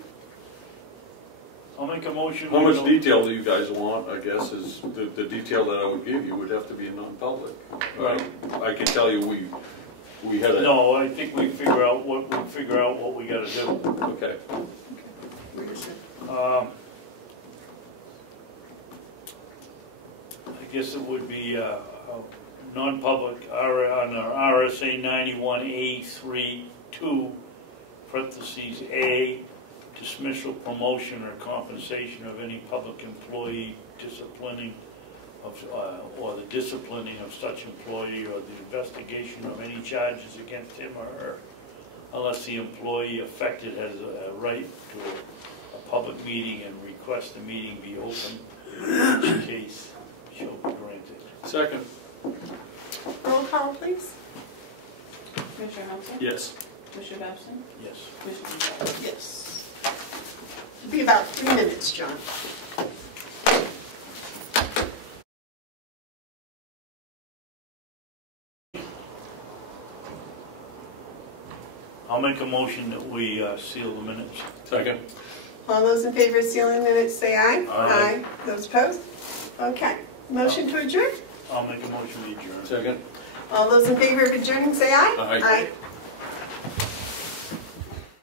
I'll make a motion. how much detail do you guys want, I guess, is the detail that I would give you would have to be non-public. Right. I can tell you we had a. No, I think we figure out what we gotta do. Okay. Where is it? I guess it would be non-public on our RSA 91A32, parentheses A, dismissal, promotion, or compensation of any public employee, disciplining of, or the disciplining of such employee, or the investigation of any charges against him or her, unless the employee affected has a right to a public meeting and request the meeting be open, in which case shall be granted. Second. Roll call, please. Commissioner Hounsell? Yes. Commissioner Babson? Yes. Commissioner Bevard? Yes. It'll be about 3 minutes, John. make a motion that we seal the minutes. Second. All those in favor of sealing minutes, say aye. Aye. Those opposed? Okay. Motion to adjourn? I'll make a motion to adjourn. Second. All those in favor of adjourning, say aye. Aye.